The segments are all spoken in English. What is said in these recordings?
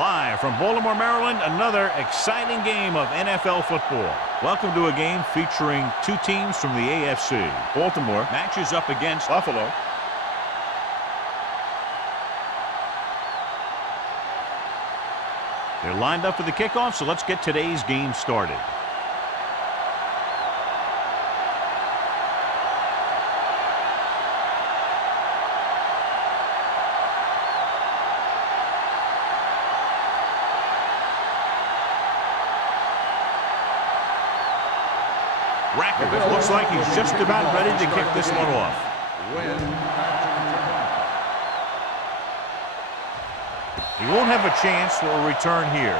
Live from Baltimore, Maryland, another exciting game of NFL football. Welcome to a game featuring two teams from the AFC. Baltimore matches up against Buffalo. They're lined up for the kickoff, so let's get today's game started. It looks like he's just about ready to kick this one off. He won't have a chance for a return here.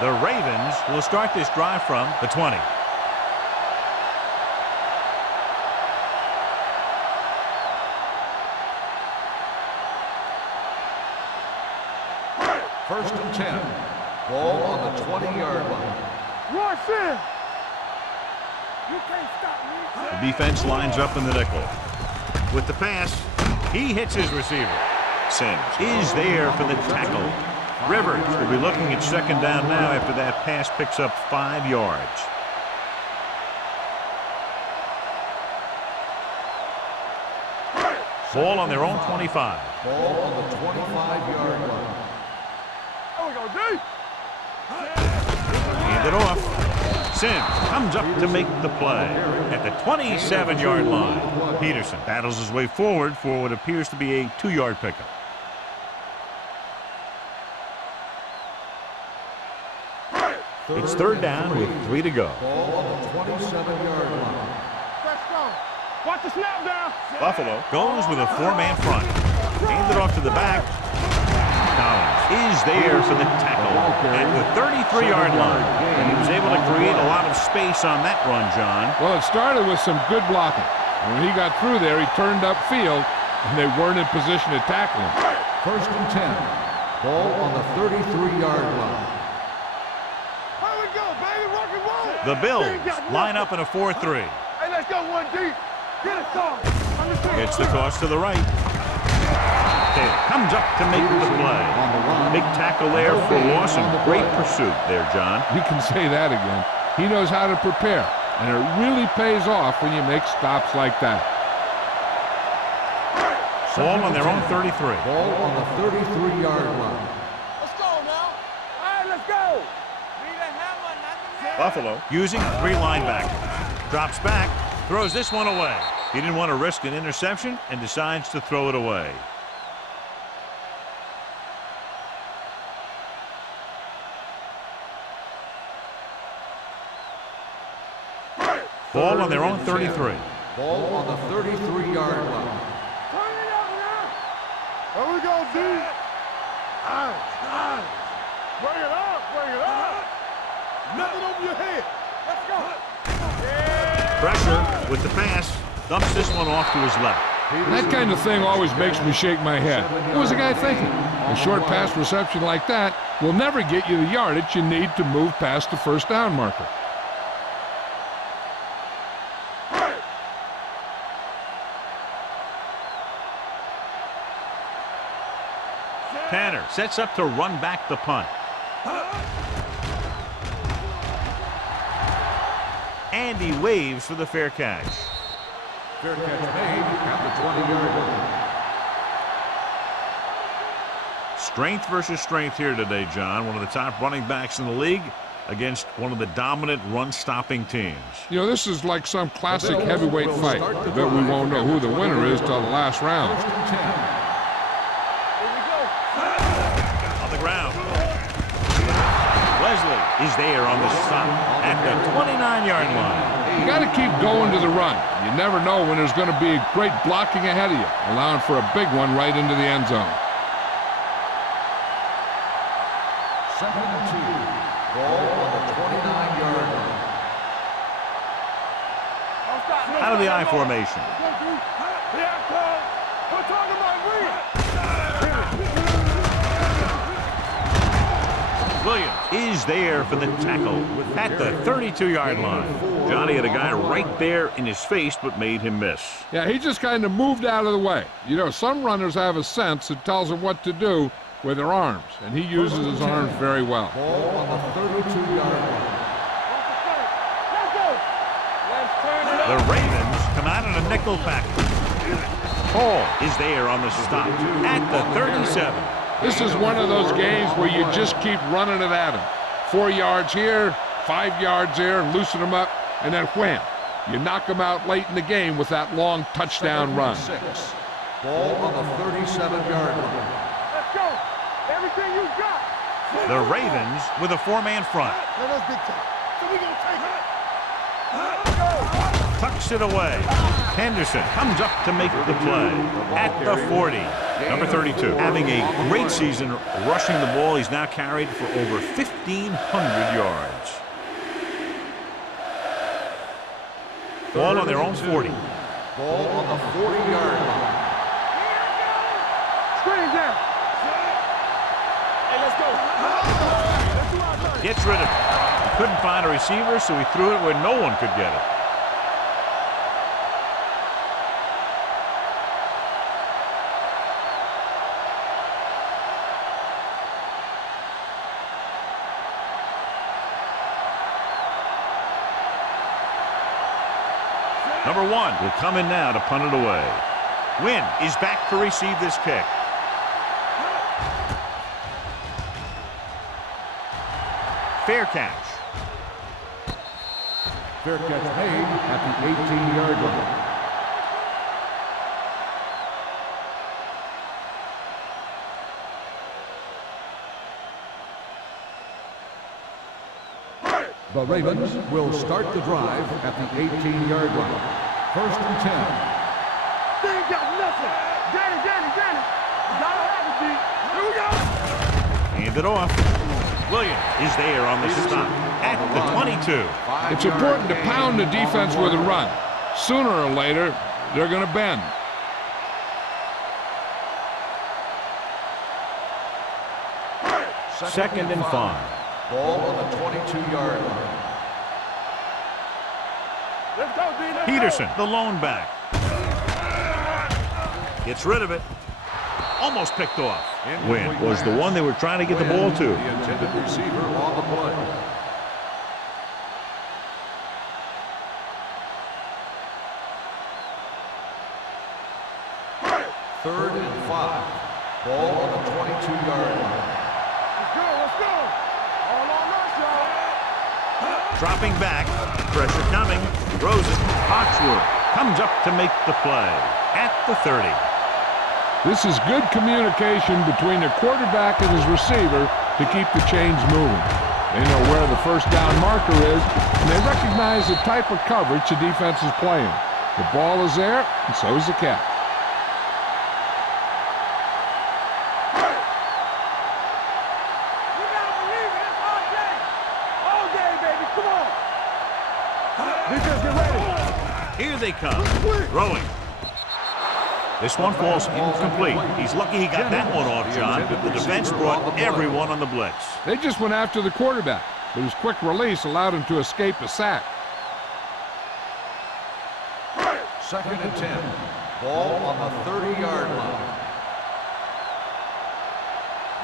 The Ravens will start this drive from the 20. First and 10. Ball on the 20-yard line. Rush in. You can't stop me. The defense lines up in the nickel. With the pass, he hits his receiver. Sims is there for the tackle. Rivers will be looking at second down now after that pass picks up 5 yards. Ball on their own 25. Ball on the 25-yard line. There we go, D. Hand it off. Sims comes up to make the play at the 27-yard line. Peterson battles his way forward for what appears to be a 2-yard pickup. It's third down with 3 to go. Ball on the 27-yard line. Let's go. Watch the snap down. Buffalo goes with a 4-man front. Hand it off to the back. Collins is there for the tackle at the 33-yard line. And he was able to create a lot of space on that run, John. Well, it started with some good blocking. And when he got through there, he turned upfield, and they weren't in position to tackle him. First and 10. Ball on the 33-yard line. Here we go, baby. Rock and roll. The Bills line up in a 4-3. Hey, let's go 1D. Get it started. Gets the cross to the right. Taylor comes up to make the play. Big tackle there for loss and great pursuit there, John. You can say that again. He knows how to prepare, and it really pays off when you make stops like that. Ball on their own 33. Ball on the 33-yard line. Let's go now. All right, let's go. Need a hammer, not the nail. Buffalo using 3 linebackers. Drops back, throws this one away. He didn't want to risk an interception and decides to throw it away. Ball on their own 33. Ball on the 33-yard line. Turn it up now. Here we go, D. Nice. Bring it up. Nothing over your head. Let's go. Yeah. Pressure with the pass. Dumps this one off to his left. That kind of thing always makes me shake my head. What was the guy thinking? A short pass reception like that will never get you the yardage you need to move past the first down marker. Tanner sets up to run back the punt. And he waves for the fair catch. Fair catch made at the 20-yard line. Strength versus strength here today, John. One of the top running backs in the league against one of the dominant run-stopping teams. You know, this is like some classic heavyweight fight. I bet we won't know who the winner is till the last round. First and 10. On the ground. Wesley is there on the stop at the 29-yard line. You got to keep going to the run. You never know when there's going to be great blocking ahead of you, allowing for a big one right into the end zone. Second and 2. Ball on the 29-yard line. Out of the I formation. Here I come. We're talking about Williams. Williams is there for the tackle at the 32-yard line. Johnny had a guy right there in his face but made him miss. Yeah, he just kind of moved out of the way. You know, some runners have a sense that tells them what to do, with their arms, and he uses his arms very well. Ball on the 32-yard line. The Ravens come out in a nickel package. Hall is there on the stop at the 37. This is one of those games where you just keep running it at him. 4 yards here, 5 yards there, loosen them up, and then wham. You knock them out late in the game with that long touchdown run. Ball on the 37-yard line. Let's go. Everything you got. The Ravens with a 4-man front. Let us big time. So we gonna take it. Tucks it away. Henderson comes up to make the play at the 40. Number 32 having a great season rushing the ball. He's now carried for over 1,500 yards. Ball on their own 40. Ball on the 40-yard line. Screen down. Hey, let's go. Let's do our thing. Gets rid of it. He couldn't find a receiver, so he threw it where no one could get it. Number 1 will come in now to punt it away. Wynn is back to receive this kick. Fair catch. Fair catch made at the 18-yard line. The Ravens will start the drive at the 18-yard line. 1st and 10. They ain't got nothing. Danny. Gotta have it, D. Here we go. Hand it off. Williams is there on the stop at the 22. It's important to pound the defense with a run. Sooner or later, they're going to bend. Second and 5. Ball on the 22-yard line. Let's go, D. Let's Peterson, the lone back. Gets rid of it. Almost picked off. Wynn was the one they were trying to get the ball to. The intended receiver on the play. Third and 5. Ball on the 22-yard line. Let's go. All on us, y'all. Dropping back. Pressure coming. Throws it. Hawksworth comes up to make the play at the 30. This is good communication between the quarterback and his receiver to keep the chains moving. They know where the first down marker is, and they recognize the type of coverage the defense is playing. The ball is there, and so is the catch. You gotta believe it. It's our game. All game, baby. Come on. Defense, get ready. Here they come. Throwing. This one falls incomplete. He's lucky he got that one off, John. The defense brought everyone on the blitz. They just went after the quarterback, but his quick release allowed him to escape a sack. 2nd and 10. Ball on the 30-yard line.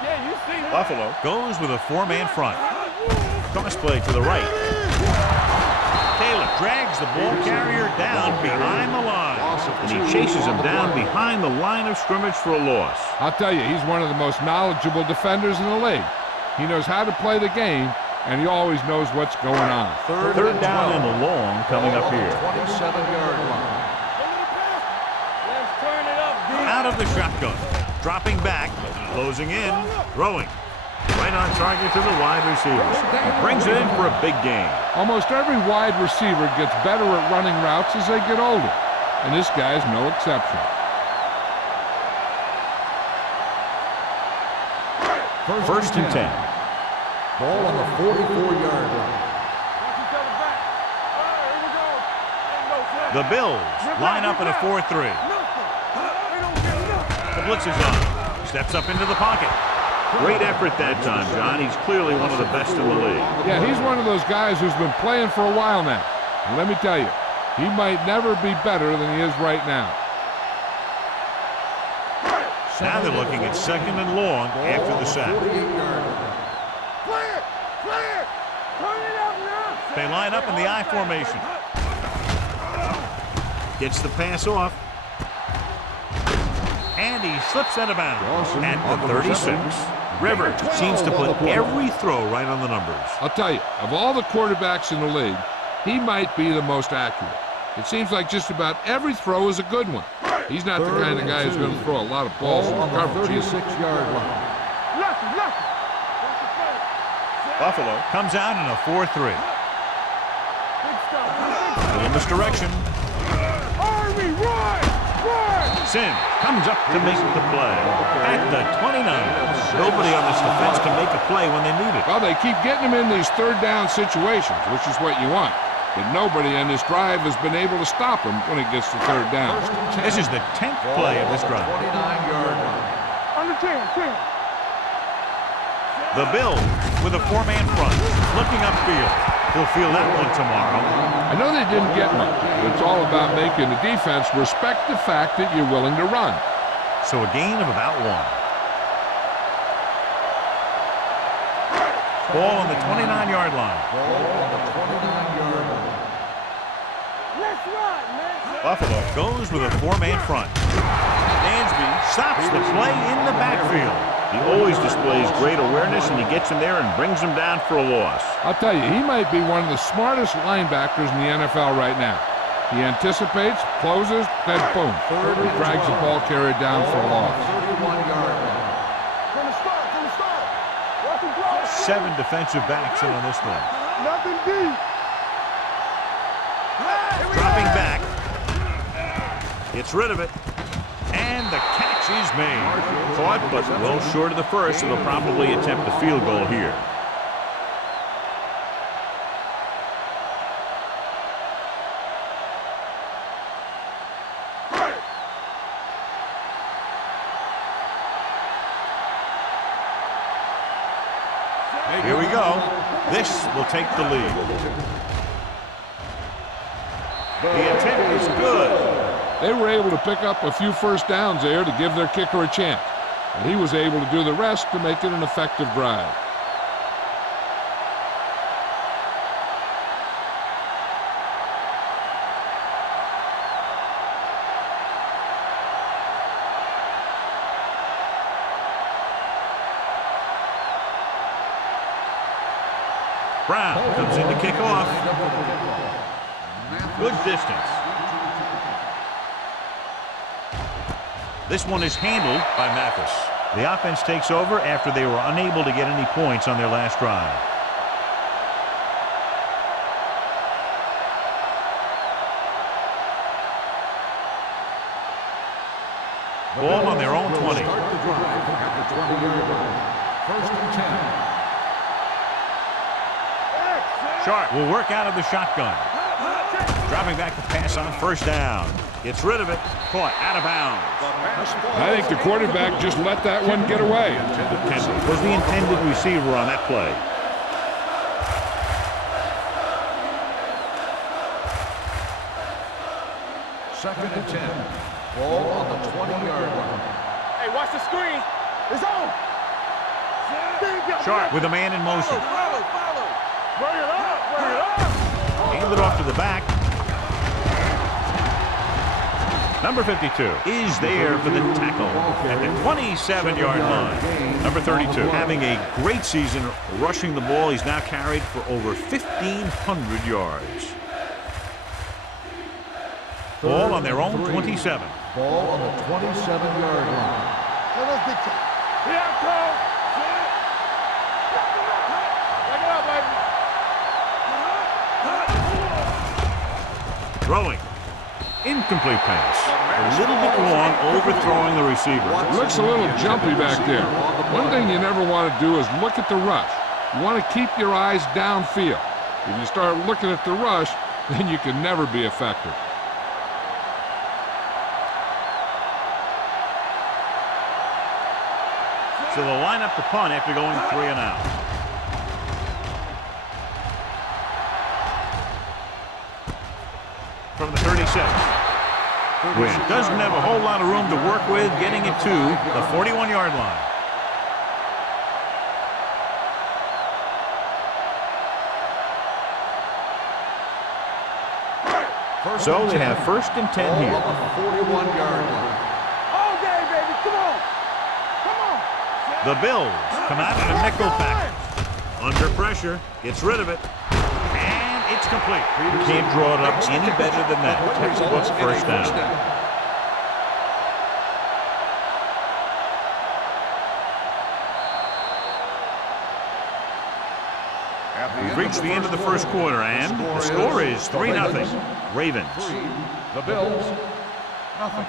Yeah, you see him. Buffalo goes with a 4-man front. Toss play to the right. Taylor drags the ball carrier down behind the line. And he chases him down behind the line of scrimmage for a loss. I'll tell you, he's one of the most knowledgeable defenders in the league. He knows how to play the game, and he always knows what's going on. Third down and long coming up here. 27-yard line. Let's turn it up, D. Out of the shotgun. Dropping back. Closing in. Throwing. Right on target to the wide receiver. Brings it in for a big gain. Almost every wide receiver gets better at running routes as they get older, and this guy's no exception. First and 10. Ball on the 44-yard line. Watch each other back. All right, here we go. Ain't no flag. The Bills line up in a 4-3. Nothing. They don't get nothing. The blitz is on. Steps up into the pocket. Great effort that time, John. He's clearly one of the best in the league. Yeah, he's one of those guys who's been playing for a while now. And let me tell you, he might never be better than he is right now. Now they're looking at 2nd and long after the sack. Clear! Clear! Turn it up now! They line up in the I formation. Gets the pass off. And he slips out of bounds at the 36. Rivers seems to put every throw right on the numbers. I'll tell you, of all the quarterbacks in the league, he might be the most accurate. It seems like just about every throw is a good one. He's not the kind of guy who's going to throw a lot of balls in coverage. 36-yard line. Buffalo comes out in a 4-3. Little misdirection. Army, run! Run! Sims comes up to make the play at the 29. Nobody on this defense can make a play when they need it. Well, they keep getting him in these third down situations, which is what you want. But nobody on this drive has been able to stop him when it gets to third down. This is the 10th play of this drive. 29-yard line. On the 10. The Bills with a 4-man front, looking upfield. He'll feel that one tomorrow. I know they didn't get much, but it's all about making the defense respect the fact that you're willing to run. So a gain of about 1. Ball on the 29-yard line. Ball on the 29-yard line. Let's run, man! Buffalo goes with a 4-man front. Dansby stops the play in the backfield. He always displays great awareness, and he gets him there and brings him down for a loss. I'll tell you, he might be one of the smartest linebackers in the NFL right now. He anticipates, closes, then boom, drags the ball carrier down for a loss. 31-yard line. From the start! Watch him close! 7 defensive backs in on this one. Nothing deep! Dropping back. Gets rid of it. And the catch is made. Caught, but well short of the first, so they'll probably attempt a field goal here. Here we go. This will take the lead. The attempt is good. They were able to pick up a few first downs there to give their kicker a chance. And he was able to do the rest to make it an effective drive. Brown comes in to kick off. Good distance. This one is handled by Mathis. The offense takes over after they were unable to get any points on their last drive. Ball on their own 20. Start the drive at the 20-yard line. 1st and 10. Sharp will work out of the shotgun. Dropping back to pass on 1st down. Gets rid of it. Caught out of bounds. I think the quarterback just let that one get away. Was the intended receiver on that play. Second and 10. Ball on the 20-yard line. Hey, watch the screen! It's on! Sharp with a man in motion. Follow! Bring it up! Handed off to the back. Number 52 is there for the tackle at the 27-yard line. Number 32 having a great season rushing the ball. He's now carried for over 1,500 yards. Ball on their own 27. Ball on the 27-yard line. Yeah, Cole! Back it up, baby! Throwing. Incomplete pass. A little bit long, overthrowing the receiver. It looks a little jumpy back there. One thing you never want to do is look at the rush. You want to keep your eyes downfield. If you start looking at the rush, then you can never be effective. So they'll line up the punt after going 3 and out. From the 36. Win doesn't have a whole lot of room to work with, getting it to the 41-yard line. So they have 1st and 10 here. 41-yard line. All day, baby. Come on. Come on. The Bills come out in a nickel package. Under pressure, gets rid of it, and it's complete. You can't draw it up any better than that. Textbook first down. We've reached the end of the first quarter, and the score is 3-0. Ravens. The Bills, nothing.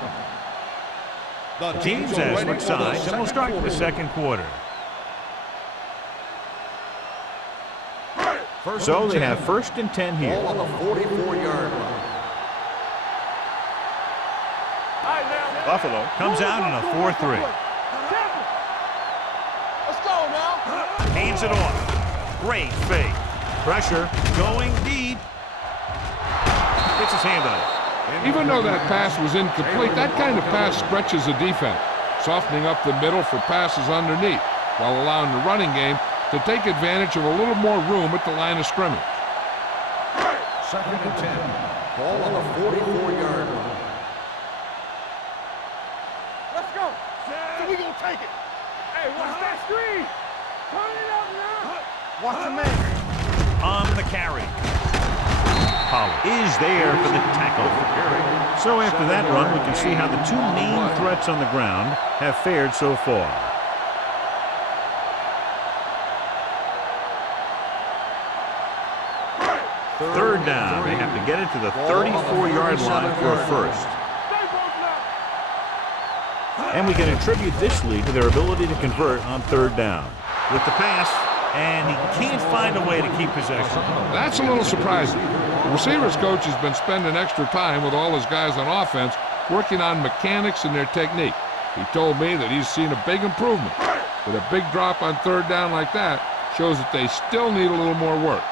The teams have switched sides, and we'll start the second quarter. So they have 1st and 10 here. Ball on the 44-yard line. Buffalo comes out in a 4-3. Let's go now. Hands it off. Great fake. Pressure going deep. Gets his hand on it. Even though that pass was incomplete, that kind of pass stretches the defense, softening up the middle for passes underneath, while allowing the running game to take advantage of a little more room at the line of scrimmage. 2nd and 10. Ball on the 44-yard line. Let's go. So we gonna take it. Hey, watch that screen. Turn it up now. Watch the man. On the carry. Pollard is there for the tackle. So after that run, we can see how the two main threats on the ground have fared so far. Third down. They have to get it to the 34-yard line for a first. And we can attribute this lead to their ability to convert on third down. With the pass, and he can't find a way to keep possession. That's a little surprising. The receivers coach has been spending extra time with all his guys on offense working on mechanics and their technique. He told me that he's seen a big improvement. But a big drop on third down like that shows that they still need a little more work.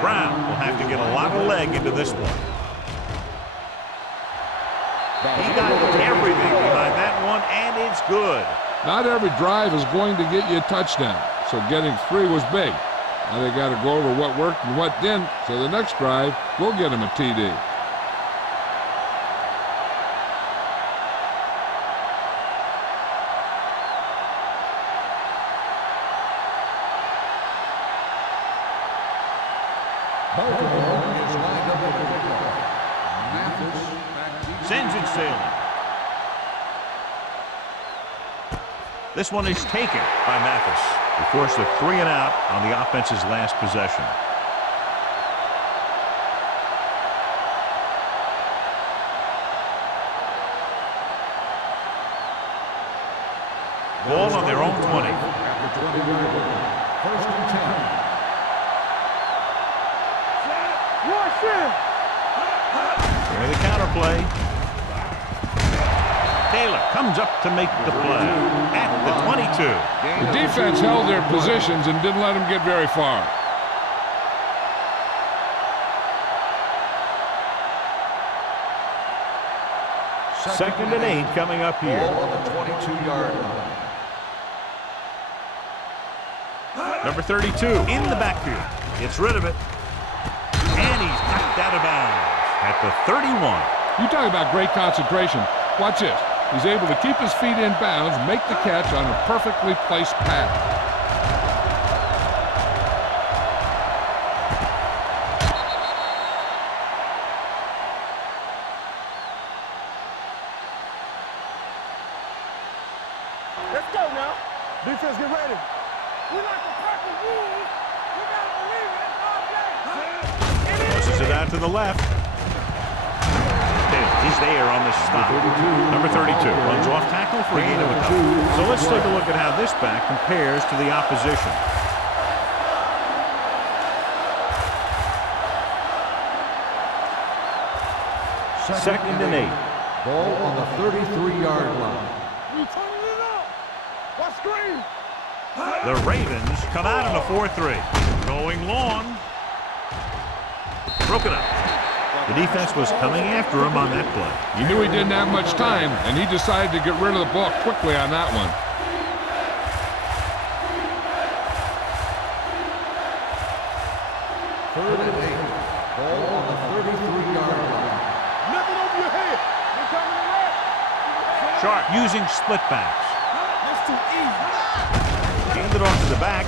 Brown will have to get a lot of leg into this one. He got everything behind that one, and it's good. Not every drive is going to get you a touchdown, so getting 3 was big. Now they got to go over what worked and what didn't, so the next drive will get him a TD. Baltimore is lined up with the football. Mathis back deep. Sends it sailing. This one is taken by Mathis. They force a 3 and out on the offense's last possession. Ball on their own 20. At the 20-yard line. 1st and 10. Rush in. Here the counter play. Taylor comes up to make the play at the 22. The defense held their positions and didn't let them get very far. Second and 8 coming up here. Ball on the 22-yard line. Number 32 in the backfield. Gets rid of it. And he's knocked out of bounds at the 31. You talk about great concentration. Watch this. He's able to keep his feet in bounds, make the catch on a perfectly placed pass. Let's go now. Defense, get ready. We like the purple rules. We gotta believe it all day. Pushes it out to the left. He's there on the stop. Number 32 runs off tackle for a gain of a couple. So let's take a look at how this back compares to the opposition. Second and 8. Ball on the 33-yard line. We turning it up. Watch screen. The Ravens come out in a 4-3. Going long. Broken up. The defense was coming after him on that play. He knew he didn't have much time, and he decided to get rid of the ball quickly on that one. Third and 8. Ball on the 33-yard line. Nothing over your head. You're coming around. Sharp using split backs. That's too easy. Hand it off to the back.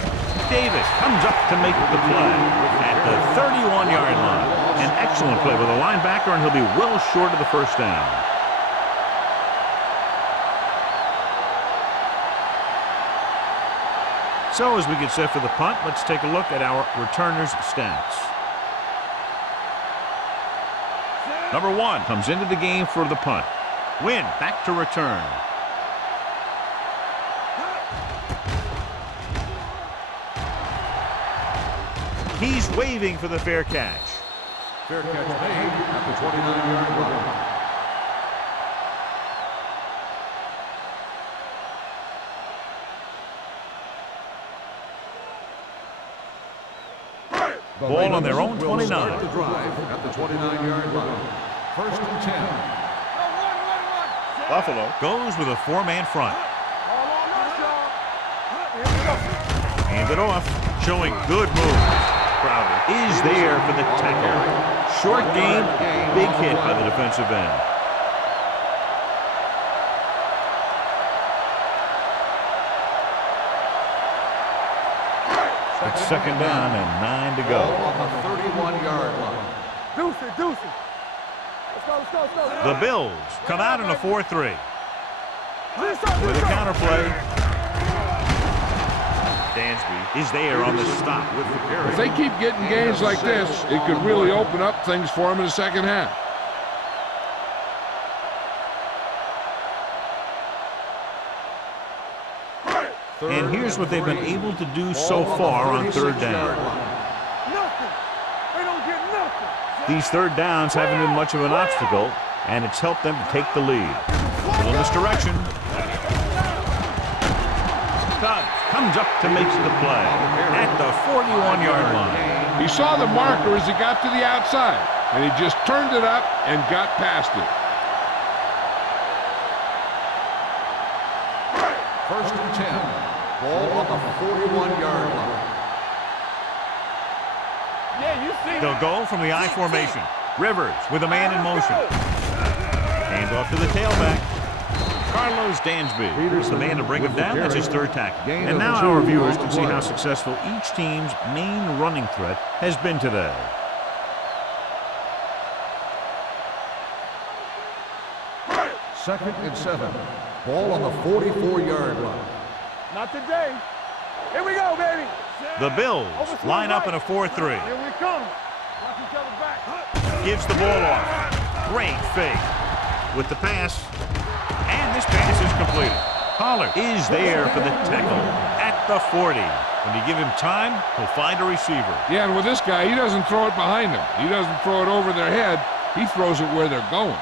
Davis comes up to make the play at the 31-yard line. An excellent play with a linebacker, and he'll be well short of the first down. So as we get set for the punt, let's take a look at our returners' stats. Number 1 comes into the game for the punt. Win back to return. He's waving for the fair catch. Fair catch made at the 29-yard line. Ball on their own 29. Start the drive at the 29-yard line. First and 10. Buffalo goes with a 4-man front. Hand it off, showing good moves. Crowder is there for the tackle. Short game, big hit by the defensive end. It's second down and 9 to go. Ball on the 31-yard line. Deuce. Let's go. The Bills come out in a 4-3. With a counterplay. Dansby is there on the stop with the carry. If they keep getting gains like this, it could really open up things for them in the second half. And here's what they've been able to do so far on third down. Nothing. They don't get nothing. These third downs haven't been much of an obstacle, and it's helped them to take the lead. Little misdirection. Cobb comes up to make the play at the 41-yard line. He saw the marker as he got to the outside, and he just turned it up and got past it. First and 10. Ball on the 41-yard line. Yeah, you see. They'll go from the I formation. Rivers with a man in motion. Hand off to the tailback. Carlos Dansby is the man to bring him down. That's his third tackle. And now our viewers can see how successful each team's main running threat has been today. Second and 7. Ball on the 44-yard line. Not today. Here we go, baby. The Bills line up in a 4-3. Here we come. Watch each other back. Gives the ball off. Great fake. With the pass. And this pass is completed. Pollard is there for the tackle at the 40. When you give him time, he'll find a receiver. Yeah, and with this guy, he doesn't throw it behind them. He doesn't throw it over their head. He throws it where they're going.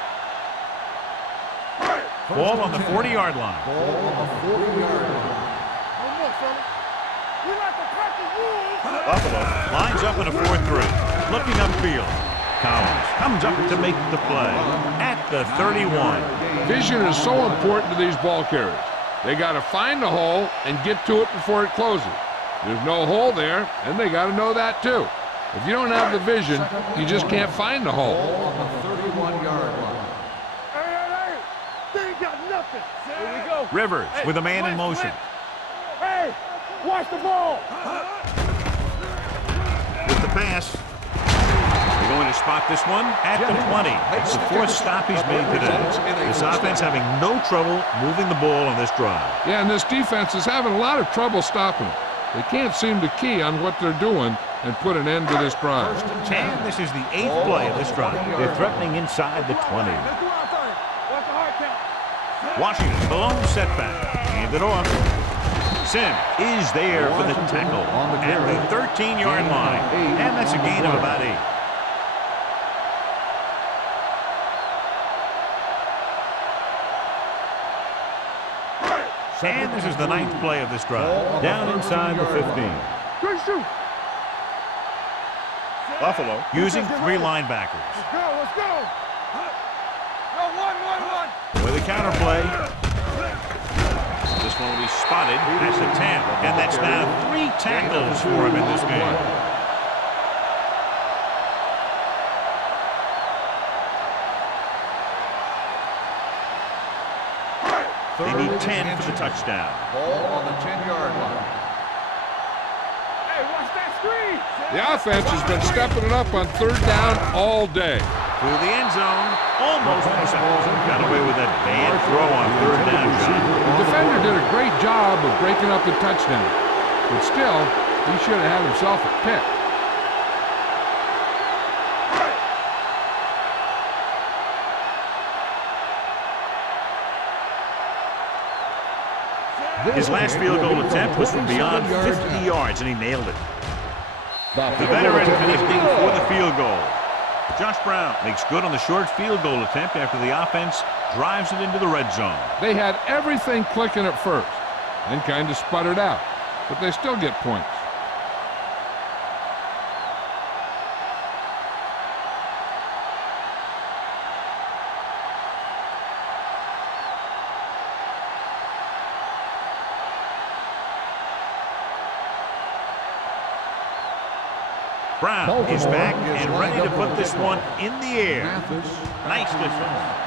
Ball on the 40-yard line. Ball on the 40-yard line. No more, fella. We like to crack the rules. Buffalo lines up in a 4-3. Looking upfield. Collins comes up to make the play at the 31. Vision is so important to these ball carriers. They got to find the hole and get to it before it closes. There's no hole there, and they got to know that too. If you don't have the vision, you just can't find the hole. Ball on the 31-yard line. Hey. They ain't got nothing. Here we go. Rivers with a man in motion. Hey, watch the ball. With the pass. They're going to spot this one at the 20. It's the fourth stop he's made today. This offense having no trouble moving the ball on this drive. Yeah, and this defense is having a lot of trouble stopping them. They can't seem to key on what they're doing and put an end to this drive. And this is the 8th play of this drive. They're threatening inside the 20. Let's do our thing. Watch the hard count. Washington, the lone setback. Hand it off. Sims is there for the tackle at the 13-yard line. And that's a gain of about 8. And this is the 9th play of this drive. Down inside the 15. Good shoot. Buffalo using 3 linebackers. Let's go, let's go. Go, one. With a counter play. This one will be spotted at the 10. And that's now 3 tackles for him in this game. They need 10 for the touchdown. Ball on the 10-yard line. Hey, watch that screen. The offense has been stepping it up on 3rd down all day. Through the end zone, almost got away with that bad throw on 3rd down, John. The defender did a great job of breaking up the touchdown, but still, he should have had himself a pick. His last field goal attempt was from beyond 50 yards, and he nailed it. The veteran connecting for the field goal. Josh Brown makes good on the short field goal attempt after the offense drives it into the red zone. They had everything clicking at first, and kind of sputtered out, but they still get points. Brown is back and ready to put this one in the air. Nice distance.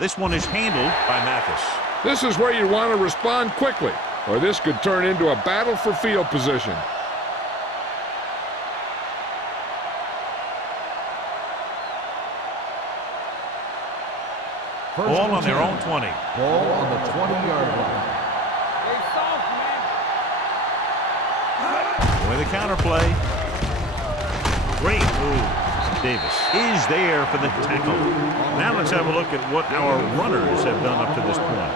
This one is handled by Mathis. This is where you want to respond quickly, or this could turn into a battle for field position. Ball on their own 20. Ball on the 20-yard line. They soft, man. With a counter play. Great move. Davis is there for the tackle. Now let's have a look at what our runners have done up to this point.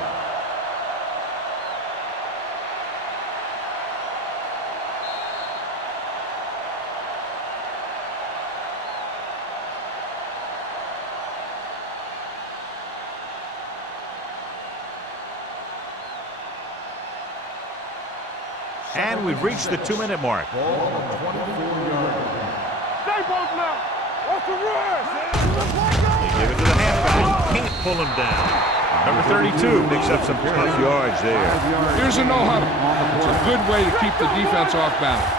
And we've reached the 2-minute mark. Ball on the 24-yard line. Stay both now. What's the run? They give it to the halfback. Can't pull him down. Number 32 picks up some tough yards there. Here's a no-huddle. It's a good way to keep the defense off balance.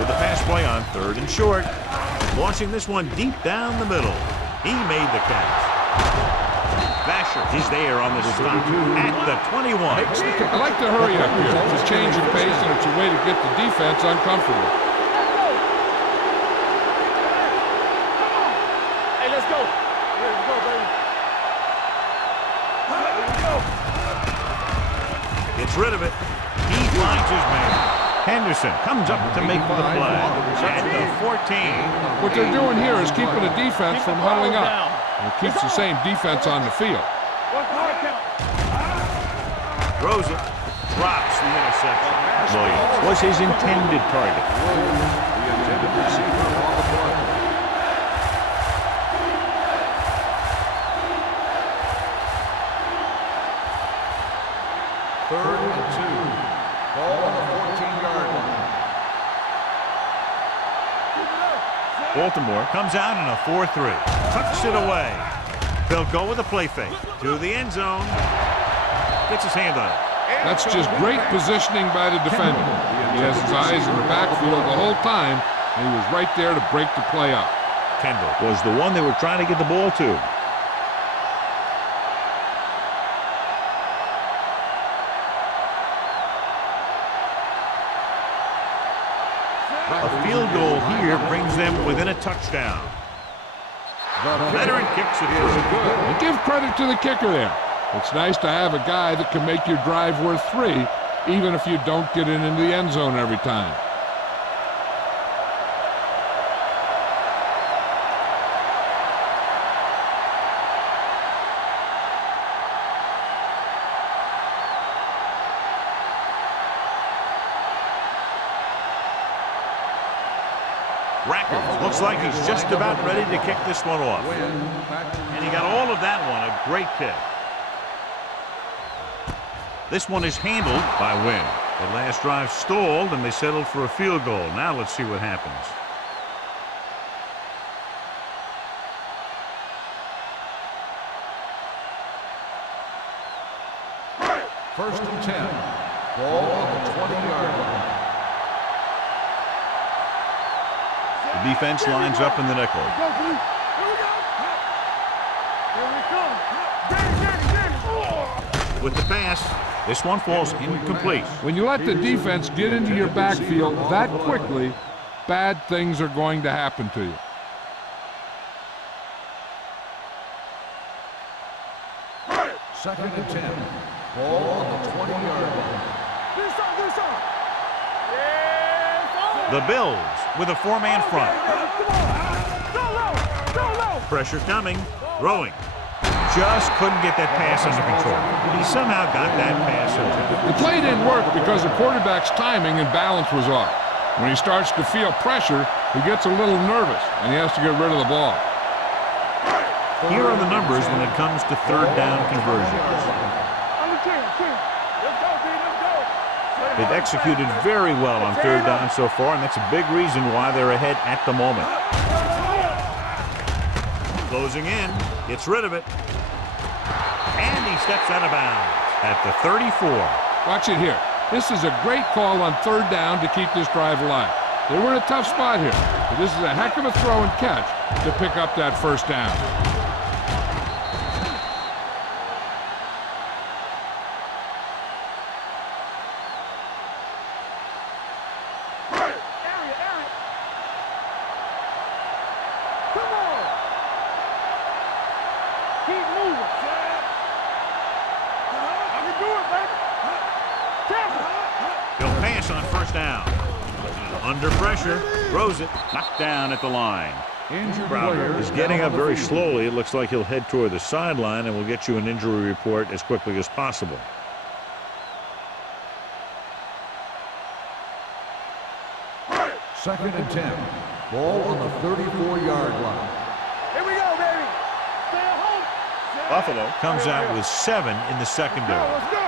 With the pass play on 3rd and short. Launching this one deep down the middle. He made the catch. Vasher is there on the stop at the 21. I like to hurry up here. It's a change of pace, and it's a way to get the defense uncomfortable. Hey, let's go. Let's go, baby. Let's go. Gets rid of it. He finds his man. Henderson comes up to make the play. At the 14. What they're doing here is keeping the defense from huddling up. And it keeps the same defense on the field. What's the hard count? Throws it. Drops the interception. Williams was his intended target. The intended receiver on the play. Third and 2. Ball on the 14-yard line. Baltimore comes out in a 4-3. Tucks it away. They'll go with a play fake. To the end zone. Gets his hand on it. That's just great positioning by the defender. He has his eyes in the backfield the whole time, and he was right there to break the play up. Kendall was the one they were trying to get the ball to. A field goal here brings them within a touchdown. Veteran kicks it through. And give credit to the kicker there. It's nice to have a guy that can make your drive worth 3, even if you don't get it into the end zone every time. Rackers looks like he's just about ready to kick this one off. And he got all of that one, a great kick. This one is handled by Wynn. The last drive stalled, and they settled for a field goal. Now let's see what happens. First and 10. Ball on the 20-yard line. The defense lines up in the nickel. Go, Blue. Here we go. Here we come. Get it. With the pass, this one falls incomplete. When you let the defense get into your backfield that quickly, bad things are going to happen to you. Second and 10. Ball on the 20-yard line. Do something. Yeah, The Bills with a four-man front. Go low. Pressure coming. Throwing. Just couldn't get that pass under control. He somehow got that pass over. The play didn't work because the quarterback's timing and balance was off. When he starts to feel pressure, he gets a little nervous, and he has to get rid of the ball. Here are the numbers when it comes to third down conversions. Let's go, B. Let's go. They've executed very well on third down so far, and that's a big reason why they're ahead at the moment. Closing in, gets rid of it. And he steps out of bounds at the 34. Watch it here. This is a great call on third down to keep this drive alive. They were in a tough spot here, but this is a heck of a throw and catch to pick up that first down. Area. Come on. Keep moving. I can do it, baby. Tackle. He'll pass on first down. Under pressure, throws it, knocked down at the line. Injured Crowder player is getting up very slowly. It looks like he'll head toward the sideline, and we'll get you an injury report as quickly as possible. Second and 10. Ball on the 34-yard line. Here we go, baby. Stay at home. Buffalo comes out with 7 in the secondary. Let's go.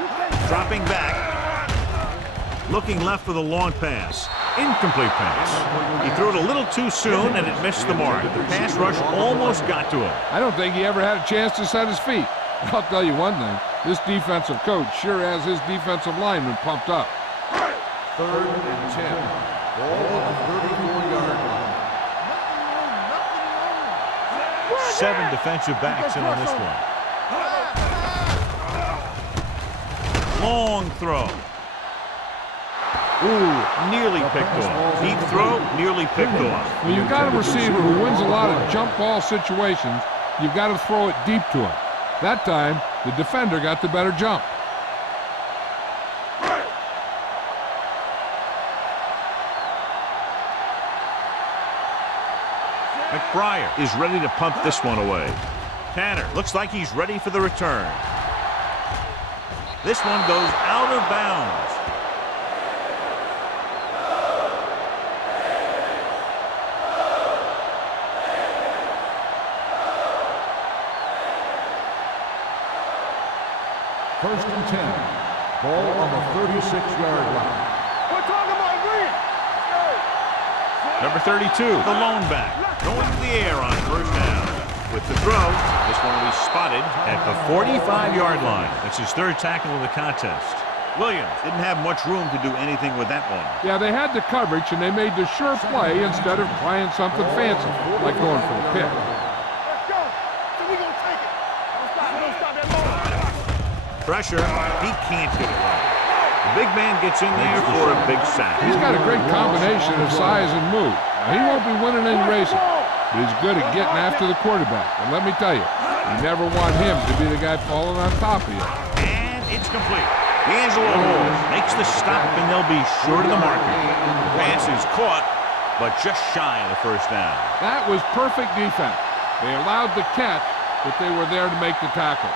You take Dropping back. Looking left for the long pass. Incomplete pass. He threw it a little too soon, and it missed the mark. The pass rush almost got to him. I don't think he ever had a chance to set his feet. I'll tell you one thing, this defensive coach sure has his defensive lineman pumped up. Third and 10. Ball on the 34-yard line. 7 defensive backs in on this one. Long throw. Ooh, nearly picked off. Deep throw, nearly picked off. When you've got a receiver who wins a lot of jump ball situations, you've got to throw it deep to him. That time, the defender got the better jump. McBriar is ready to punt this one away. Tanner looks like he's ready for the return. This one goes out of bounds. First and 10. Ball on the 36-yard line. We're talking about green. Number 32, the lone back, going to the air on first down. With the throw, this one will be spotted at the 45-yard line. That's his third tackle of the contest. Williams didn't have much room to do anything with that one. Yeah, they had the coverage, and they made the sure play instead of trying something fancy, like going for a pick. Let's go. So we gonna take it. Don't stop that ball. Pressure, he can't get it right. The big man gets in there for a big sack. He's got a great combination of size and move. Now, he won't be winning any races, but he's good at getting after the quarterback. And let me tell you, you never want him to be the guy falling on top of you. And it's complete. D'Angelo Hall makes the stop, and they'll be short of the marker. The pass is caught, but just shy of the first down. That was perfect defense. They allowed the catch, but they were there to make the tackle.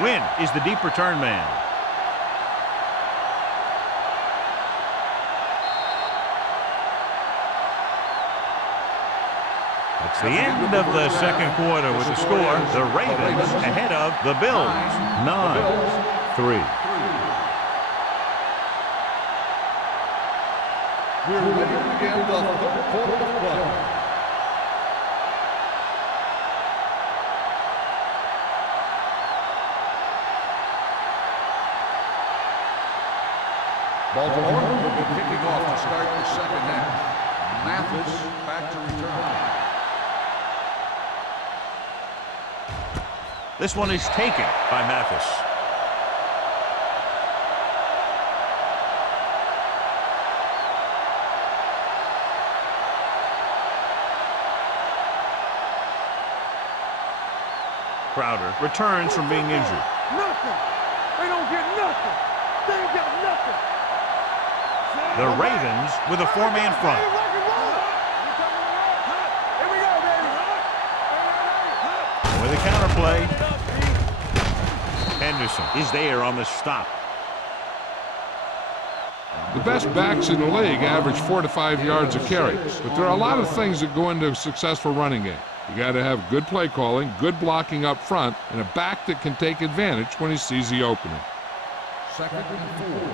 Wynn is the deep return man. It's the end of the second quarter with the score. The Ravens ahead of the Bills. 9-3. We're ready to begin the third quarter of play. Baltimore will be kicking off to start the second half. Mathis back to return. This one is taken by Mathis. Crowder returns from being injured. Nothing. They don't get nothing. They ain't got nothing. The Ravens with a four-man front. Here we go, baby. With a counterplay. Henderson is there on the stop. The best backs in the league average 4 to 5 yards a carry, but there are a lot of things that go into a successful running game. You got to have good play calling, good blocking up front, and a back that can take advantage when he sees the opening. Second and 4.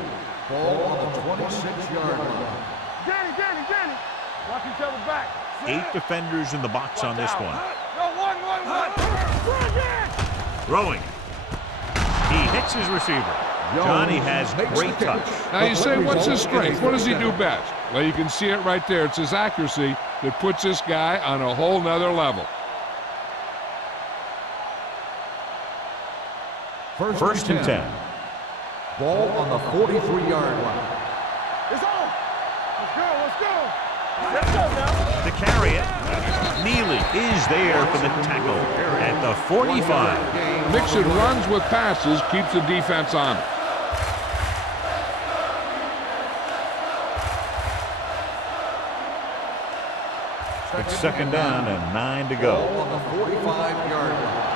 Ball on the 26-yard line. Danny. Watch each other back. 8 defenders in the box on this one. No, one. Throwing. He hits his receiver. Johnny has great touch. Now you say, what's his strength? What does he do best? Well, you can see it right there. It's his accuracy that puts this guy on a whole nother level. First and 10. Ball on the 43-yard line. It's on. Let's go now. To carry it, Neely is there for the tackle at the 45. Mixing runs with passes keeps the defense on it. It's second down and 9 to go. Ball on the 45-yard line.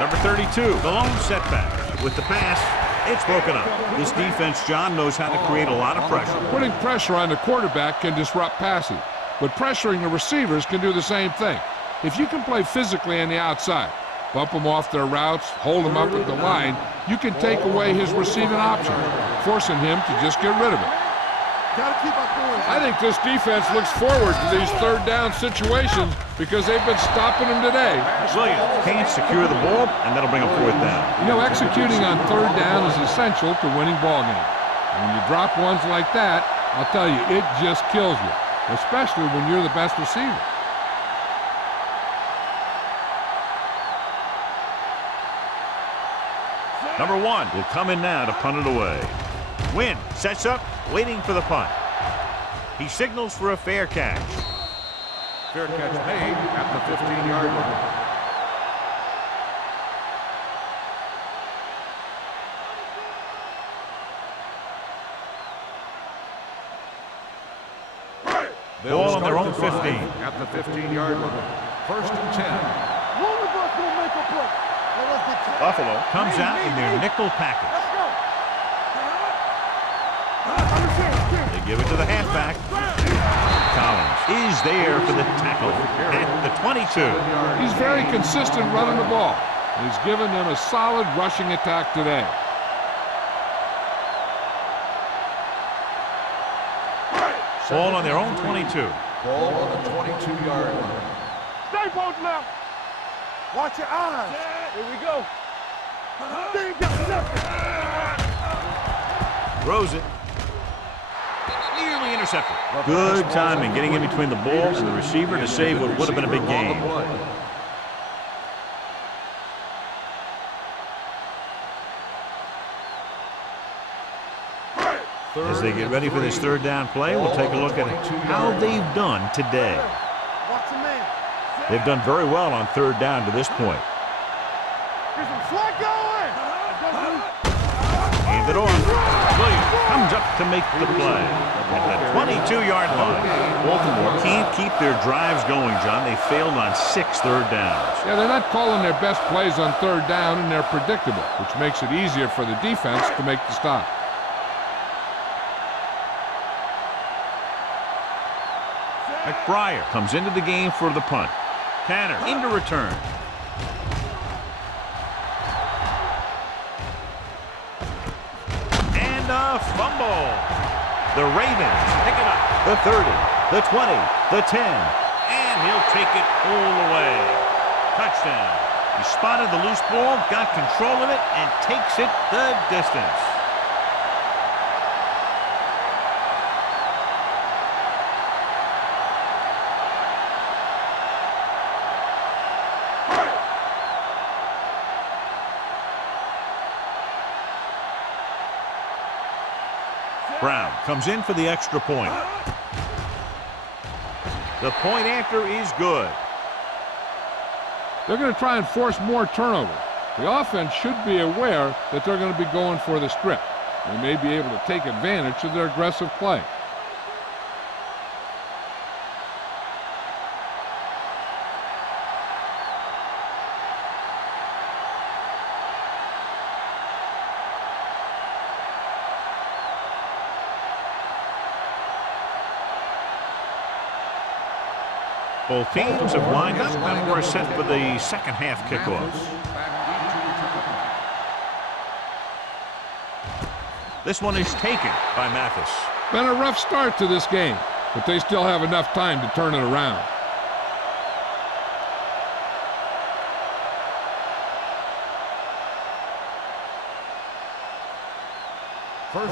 Number 32, the lone setback. With the pass, it's broken up. This defense, John, knows how to create a lot of pressure. Putting pressure on the quarterback can disrupt passing, but pressuring the receivers can do the same thing. If you can play physically on the outside, bump them off their routes, hold them up at the line, you can take away his receiving option, forcing him to just get rid of it. I think this defense looks forward to these third down situations because they've been stopping them today. Williams can't secure the ball, and that'll bring a fourth down. You know, executing on third down is essential to winning ball games. And when you drop ones like that, I'll tell you, it just kills you, especially when you're the best receiver. Number 1 will come in now to punt it away. Wynn sets up, waiting for the punt. He signals for a fair catch. Fair catch made at the 15-yard line. Ball on their own 15. At the 15-yard line. First and 10. Buffalo comes out in their nickel package. They give it to the halfback. Collins is there for the tackle at the 22. He's very consistent running the ball. He's given them a solid rushing attack today. Ball on their own 22. Ball on the 22-yard line. Stay both now. Watch your eyes. Here we go. They ain't got nothing. Throws it. Nearly intercepted. Good timing getting in between the ball and the receiver to save what would have been a big game. As they get ready for this third down play, we'll take a look at how they've done today. Watch the man. They've done very well on third down to this point. Here's some slack going. Hand it off. Williams comes up to make the play at the 22-yard line. Baltimore can't keep their drives going, John. They failed on 6 third downs. Yeah, they're not calling their best plays on third down, and they're predictable, which makes it easier for the defense to make the stop. McBriar comes into the game for the punt. Tanner into return. And a fumble. The Ravens pick it up. The 30, the 20, the 10, and he'll take it all the way. Touchdown. He spotted the loose ball, got control of it, and takes it the distance. Brown comes in for the extra point. The point after is good. They're going to try and force more turnovers. The offense should be aware that they're going to be going for the strip. They may be able to take advantage of their aggressive play. Both teams have lined up and we're set for the second half kickoff. This one is taken by Mathis. Been a rough start to this game, but they still have enough time to turn it around.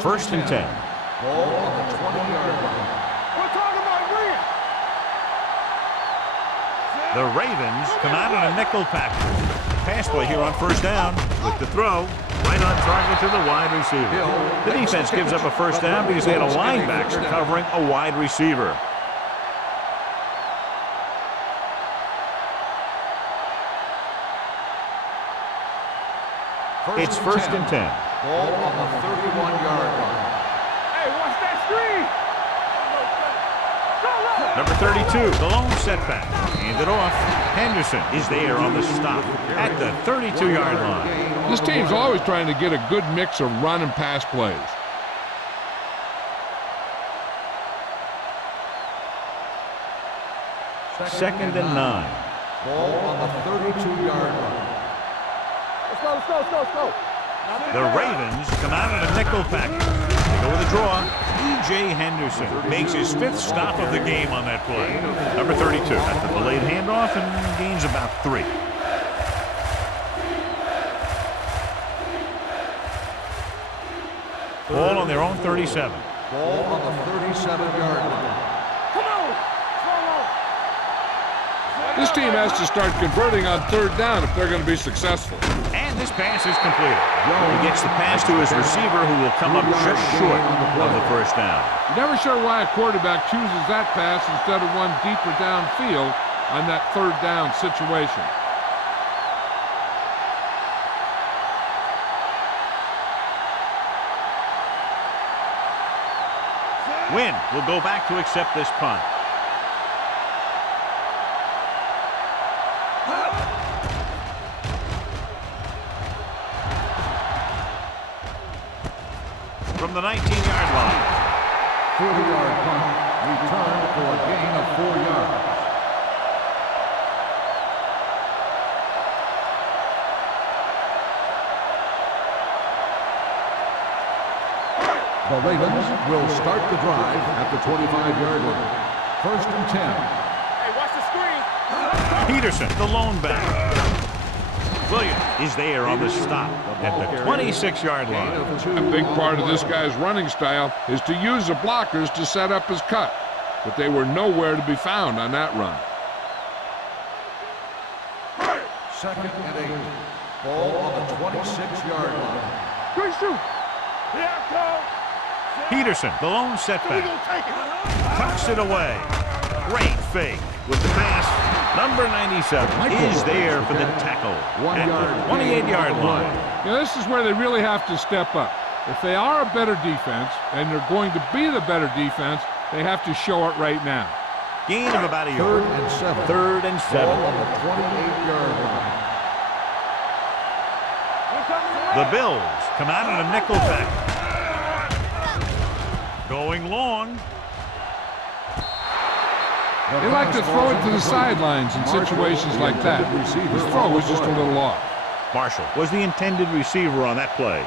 First and 10. Ball on the 20-yard line. We're talking about win. The Ravens come out in a nickel package. Pass play here on first down with the throw. Right on target to the wide receiver. The defense gives up a first down because they had a linebacker covering a wide receiver. It's first and 10. Ball on the 31-yard line. Hey, watch that screen. Number 32, the lone setback. Handed off. Henderson is there on the stop at the 32-yard line. This team's always trying to get a good mix of run and pass plays. Second and 9. Ball on the 32-yard line. Let's go. The Ravens come out in a nickel package. They go with a draw. E.J. Henderson makes his fifth stop of the game on that play. Number 32 at the delayed handoff and gains about 3. Ball on their own 37. Ball on the 37-yard line. Come on. This team has to start converting on third down if they're going to be successful. And this pass is completed. He gets the pass to his receiver, who will come up just short of the first down. You're never sure why a quarterback chooses that pass instead of one deeper downfield on that third down situation. Wynn will go back to accept this punt. From the 19-yard line. 40-yard punt. Return for a gain of 4 yards. The Ravens will start the drive at the 25-yard line. First and 10. Hey, watch the screen. Peterson, the lone back. Williams is there on the stop at the 26-yard line. A big part of this guy's running style is to use the blockers to set up his cut, but they were nowhere to be found on that run. Second and 8. Ball on the 26-yard line. Good shoot. Here I come. Peterson, the lone We setback, gonna take it. tucks it away. Great fake with the pass. Number 97 is there for the tackle at the 28-yard line. Now, this is where they really have to step up. If they are a better defense, and they're going to be the better defense, they have to show it right now. Gain of about a Third yard. and 7. Third and 7. Ball on the 28-yard line. The Bills come out in a nickel package. Going long. They like to throw it to the sidelines in situations like that. His throw was just a little off. Marshall was the intended receiver on that play.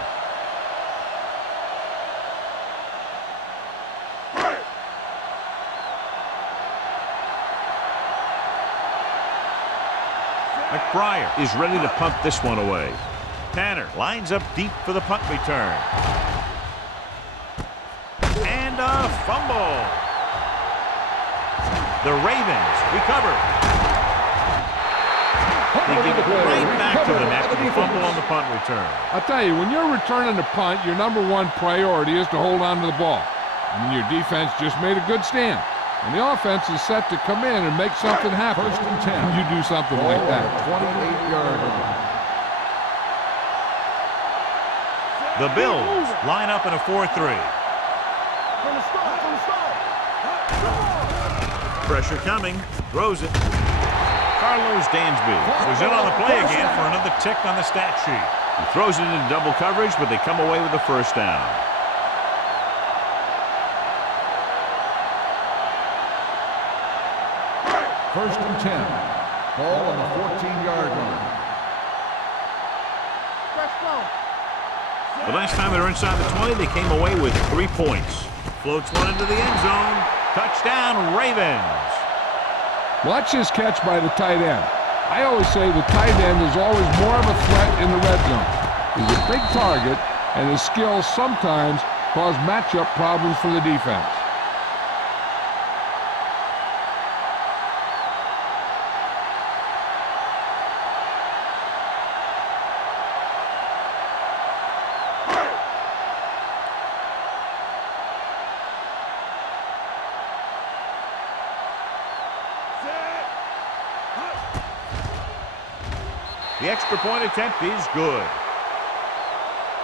McBriar is ready to punt this one away. Tanner lines up deep for the punt return. And a fumble. The Ravens recover. They give it right back to the net with the fumble on the punt return. I'll tell you, when you're returning a punt, your #1 priority is to hold on to the ball. I mean, your defense just made a good stand. And the offense is set to come in and make something happen. First and 10. You do something like that. 28-yard line. The Bills line up in a 4-3. From the start. Pressure coming. Throws it. Carlos Dansby was in on the play again for another tick on the stat sheet. He throws it into double coverage, but they come away with the first down. First and 10. Ball on the 14-yard line. The last time they were inside the 20, they came away with 3 points. Floats one into the end zone. Touchdown, Ravens. Watch his catch by the tight end. I always say the tight end is always more of a threat in the red zone. He's a big target, and his skills sometimes cause matchup problems for the defense. The extra point attempt is good.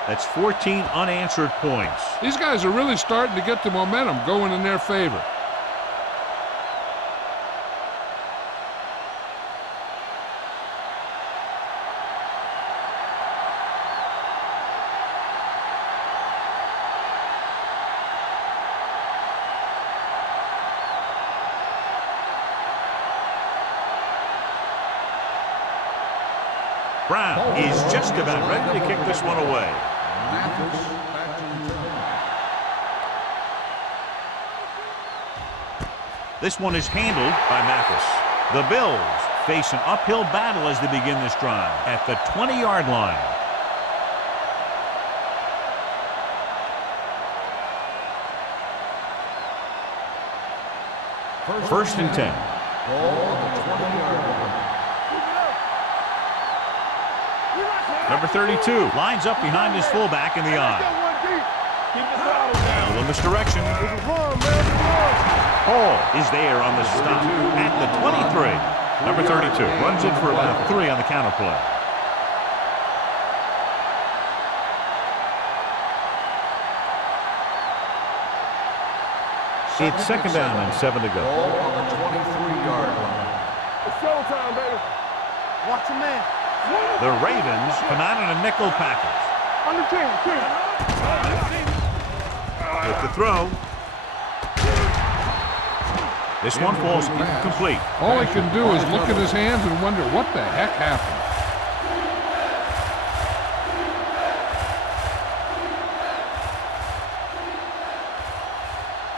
That's 14 unanswered points. These guys are really starting to get the momentum going in their favor. Brown is just about ready to kick this one away. Mathis back to return. This one is handled by Mathis. The Bills face an uphill battle as they begin this drive at the 20-yard line. First and 10. Ball on the 20-yard line. Number 32 lines up behind his fullback in the eye. A little misdirection. Hall is there on the stop at the 23. Number 32 runs it for about 3 on the counter play. It's second down and 7 to go. Ball on the 23-yard line. It's showtime, baby. Watch your man. The Ravens come out in a nickel package. On the 10. With the throw. This one falls incomplete. All he can do is look at his hands and wonder what the heck happened.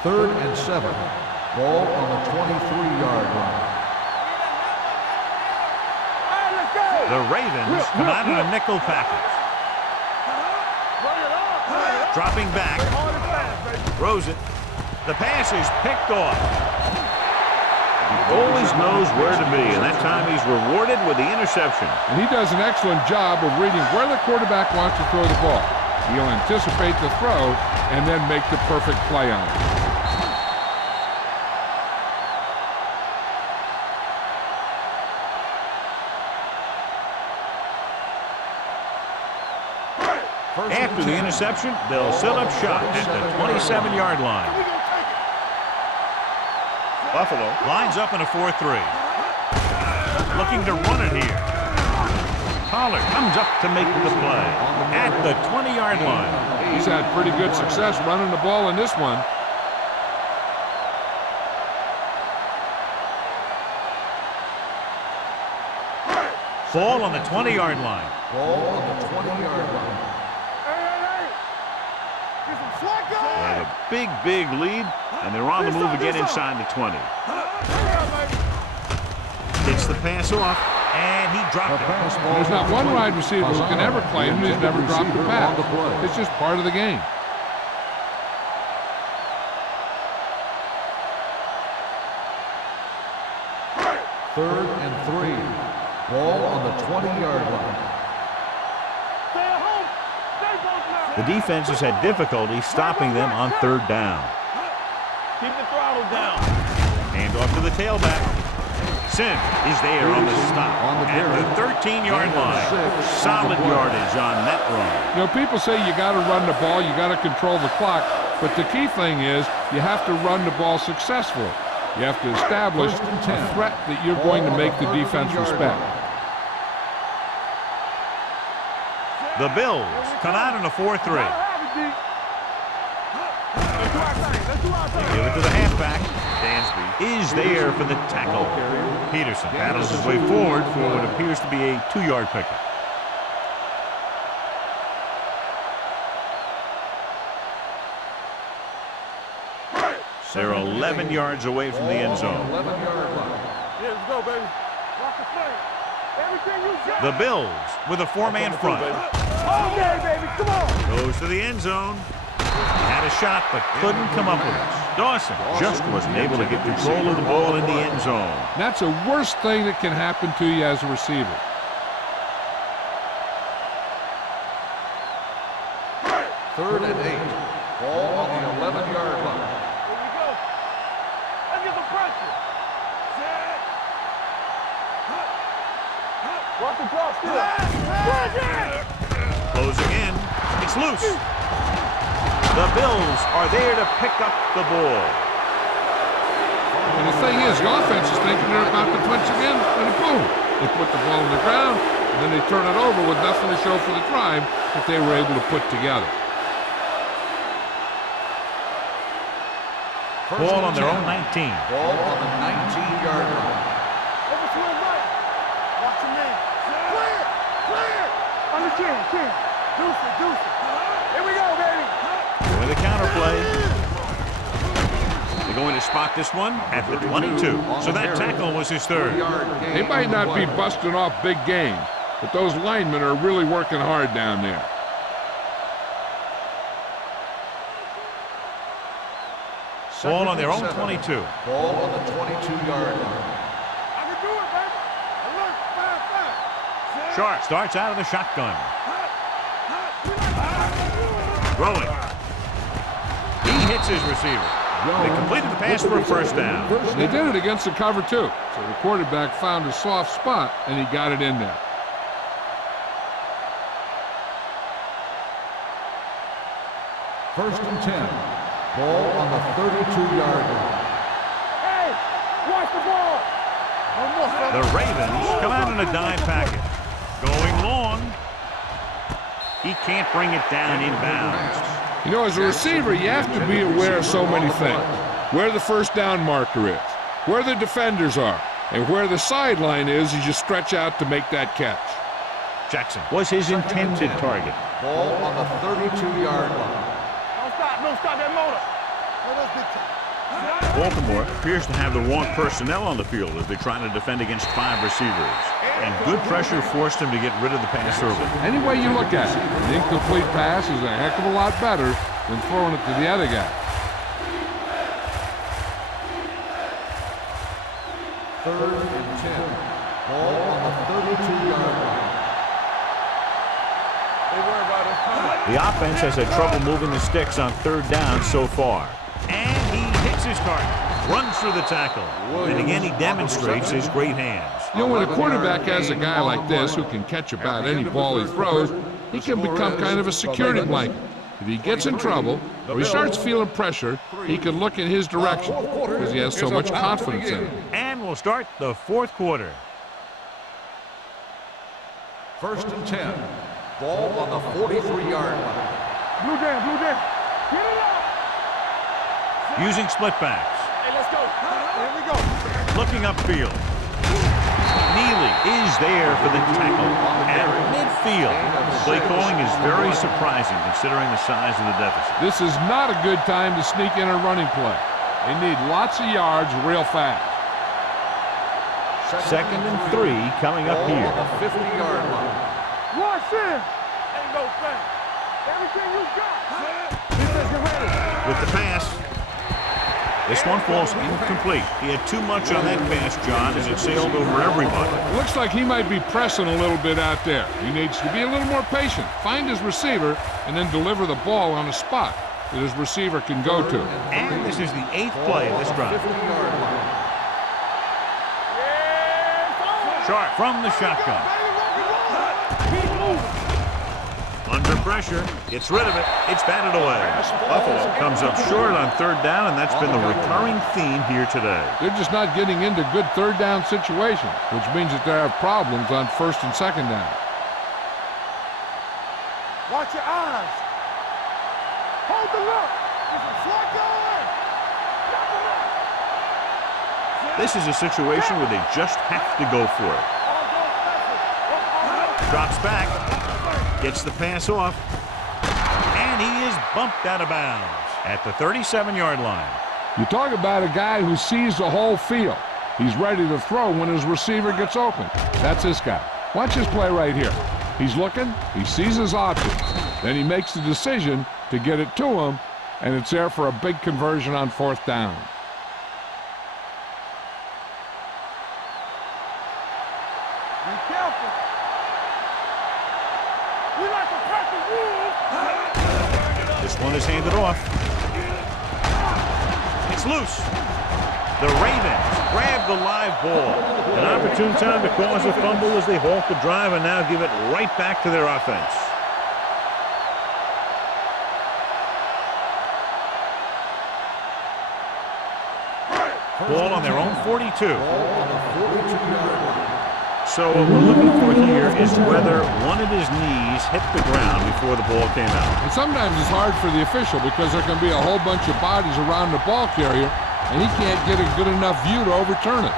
Third and 7. Ball on the 23-yard line. The Ravens come out in a nickel package. Dropping back. Throws it. The pass is picked off. He always knows where to be, and that time he's rewarded with the interception. And he does an excellent job of reading where the quarterback wants to throw the ball. He'll anticipate the throw and then make the perfect play on it. After the interception, they'll set up shop at the 27-yard line. Buffalo lines up in a 4-3. Looking to run it here. Pollard comes up to make the play at the 20-yard line. He's had pretty good success running the ball in this one. Ball on the 20-yard line. Ball on the 20-yard line. Hey. Get some slack They going. have a big, big lead, and they're on the move again inside the 20. Gets the pass off, and he dropped it. There's not one wide receiver who can ever claim he's never dropped a pass. It's just part of the game. Third and 3. Ball on the 20-yard line. Stay at home. Stay both now. The defense has had difficulty stopping them on third down. Keep the throttle down. Hand off to the tailback. Sims is there on the stop at the 13-yard line. Solid yardage on that run. You know, people say you got to run the ball, you got to control the clock, but the key thing is you have to run the ball successfully. You have to establish a threat that you're going to make the defense respect. The Bills come out in a 4-3. Let's do our thing. Let's do our thing. Give it to the halfback. Dansby is there for the tackle. Peterson battles his way forward for what appears to be a 2-yard pickup. They're 11 yards away from the end zone. 11-yard line. Yeah, let's go, baby. Watch the play. Everything you got. The Bills with a 4-man front. Okay, baby. Come on. Goes to the end zone. Had a shot, but couldn't come up with it. Dawson just wasn't able to get control of the ball in the end zone. That's the worst thing that can happen to you as a receiver. Third and 8. Ball on the 11-yard line. Here we go. Let's get some pressure. Set. Watch the draw still. Closing in. It's loose. The Bills are there to pick up the ball. And the thing is, the offense is thinking they're about to punch again, and boom, they put the ball on the ground, and then they turn it over with nothing to show for the drive that they were able to put together. Ball on their own 19. Ball on the 19-yard line. Over to his right. Watch him in. Clear. Clear. On the chin. Deuce it. Here we go, baby. With a counterplay. They're going to spot this one at the 22. So that tackle was his third. They might not be busting off big games, but those linemen are really working hard down there. Ball on their own 22. Ball on the 22-yard line. I can do it, baby. Alert. Fast. Sharp starts out of the shotgun. Rolling. He hits his receiver. They completed the pass for a first down. They did it against the cover, too. So the quarterback found a soft spot, and he got it in there. First and 10. Ball on the 32-yard line. Hey, watch the ball. One more, fella. The Ravens come out in a dime package. Going long. He can't bring it down inbounds. You know, as a receiver, you have to be aware of so many things. Where the first down marker is, where the defenders are, and where the sideline is as you stretch out to make that catch. Jackson was his intended target. Ball on the 32-yard line. Don't stop that motor. No, that's big time. Baltimore appears to have the wrong personnel on the field as they're trying to defend against 5 receivers. And good pressure forced him to get rid of the pass early. Any way you look at it, an incomplete pass is a heck of a lot better than throwing it to the other guy. Third and 10. Ball on the 32-yard line. They worry about us coming. The offense has had trouble moving the sticks on third down so far. And he hits his target. Runs through the tackle. And again, he demonstrates his great hands. You know, when a quarterback has a guy like this who can catch about any ball he throws, he can become kind of a security blanket. If he gets in trouble or he starts feeling pressure, he can look in his direction because he has so much confidence in him. And we'll start the fourth quarter. First and 10. Ball on the 43-yard line. Blue down. Get it up. Using split backs. Hey, let's go. Here we go. Looking upfield. Neely is there for the tackle at midfield. Play calling is very surprising considering the size of the deficit. This is not a good time to sneak in a running play. They need lots of yards real fast. 2nd and 3 coming up here. 50-yard line. Rush in. Ain't no thing. Everything you got. Defense, get ready. With the pass. This one falls incomplete. He had too much on that pass, John, and it sailed over everybody. Looks like he might be pressing a little bit out there. He needs to be a little more patient, find his receiver, and then deliver the ball on a spot that his receiver can go to. And this is the 8th play of this drive. 50-yard line. Sharp from the shotgun. Under pressure, gets rid of it, it's batted away. Buffalo comes up short on 3rd down, and that's been the recurring theme here today. They're just not getting into good 3rd down situations, which means that they have problems on 1st and 2nd down. Watch your eyes. Hold the look. It's a slot going. This is a situation where they just have to go for it. Drops back, gets the pass off, and he is bumped out of bounds at the 37-yard line. You talk about a guy who sees the whole field. He's ready to throw when his receiver gets open. That's this guy. Watch his play right here. He's looking, he sees his options, then he makes the decision to get it to him, and it's there for a big conversion on 4th down. Be careful. We like to crack the rules. This one is handed off. It's loose. The Ravens grab the live ball. An opportune time to cause a fumble as they halt the drive and now give it right back to their offense. Ball on their own 42. So what we're looking for here is whether one of his knees hit the ground before the ball came out. And sometimes it's hard for the official because there can be a whole bunch of bodies around the ball carrier, and he can't get a good enough view to overturn it.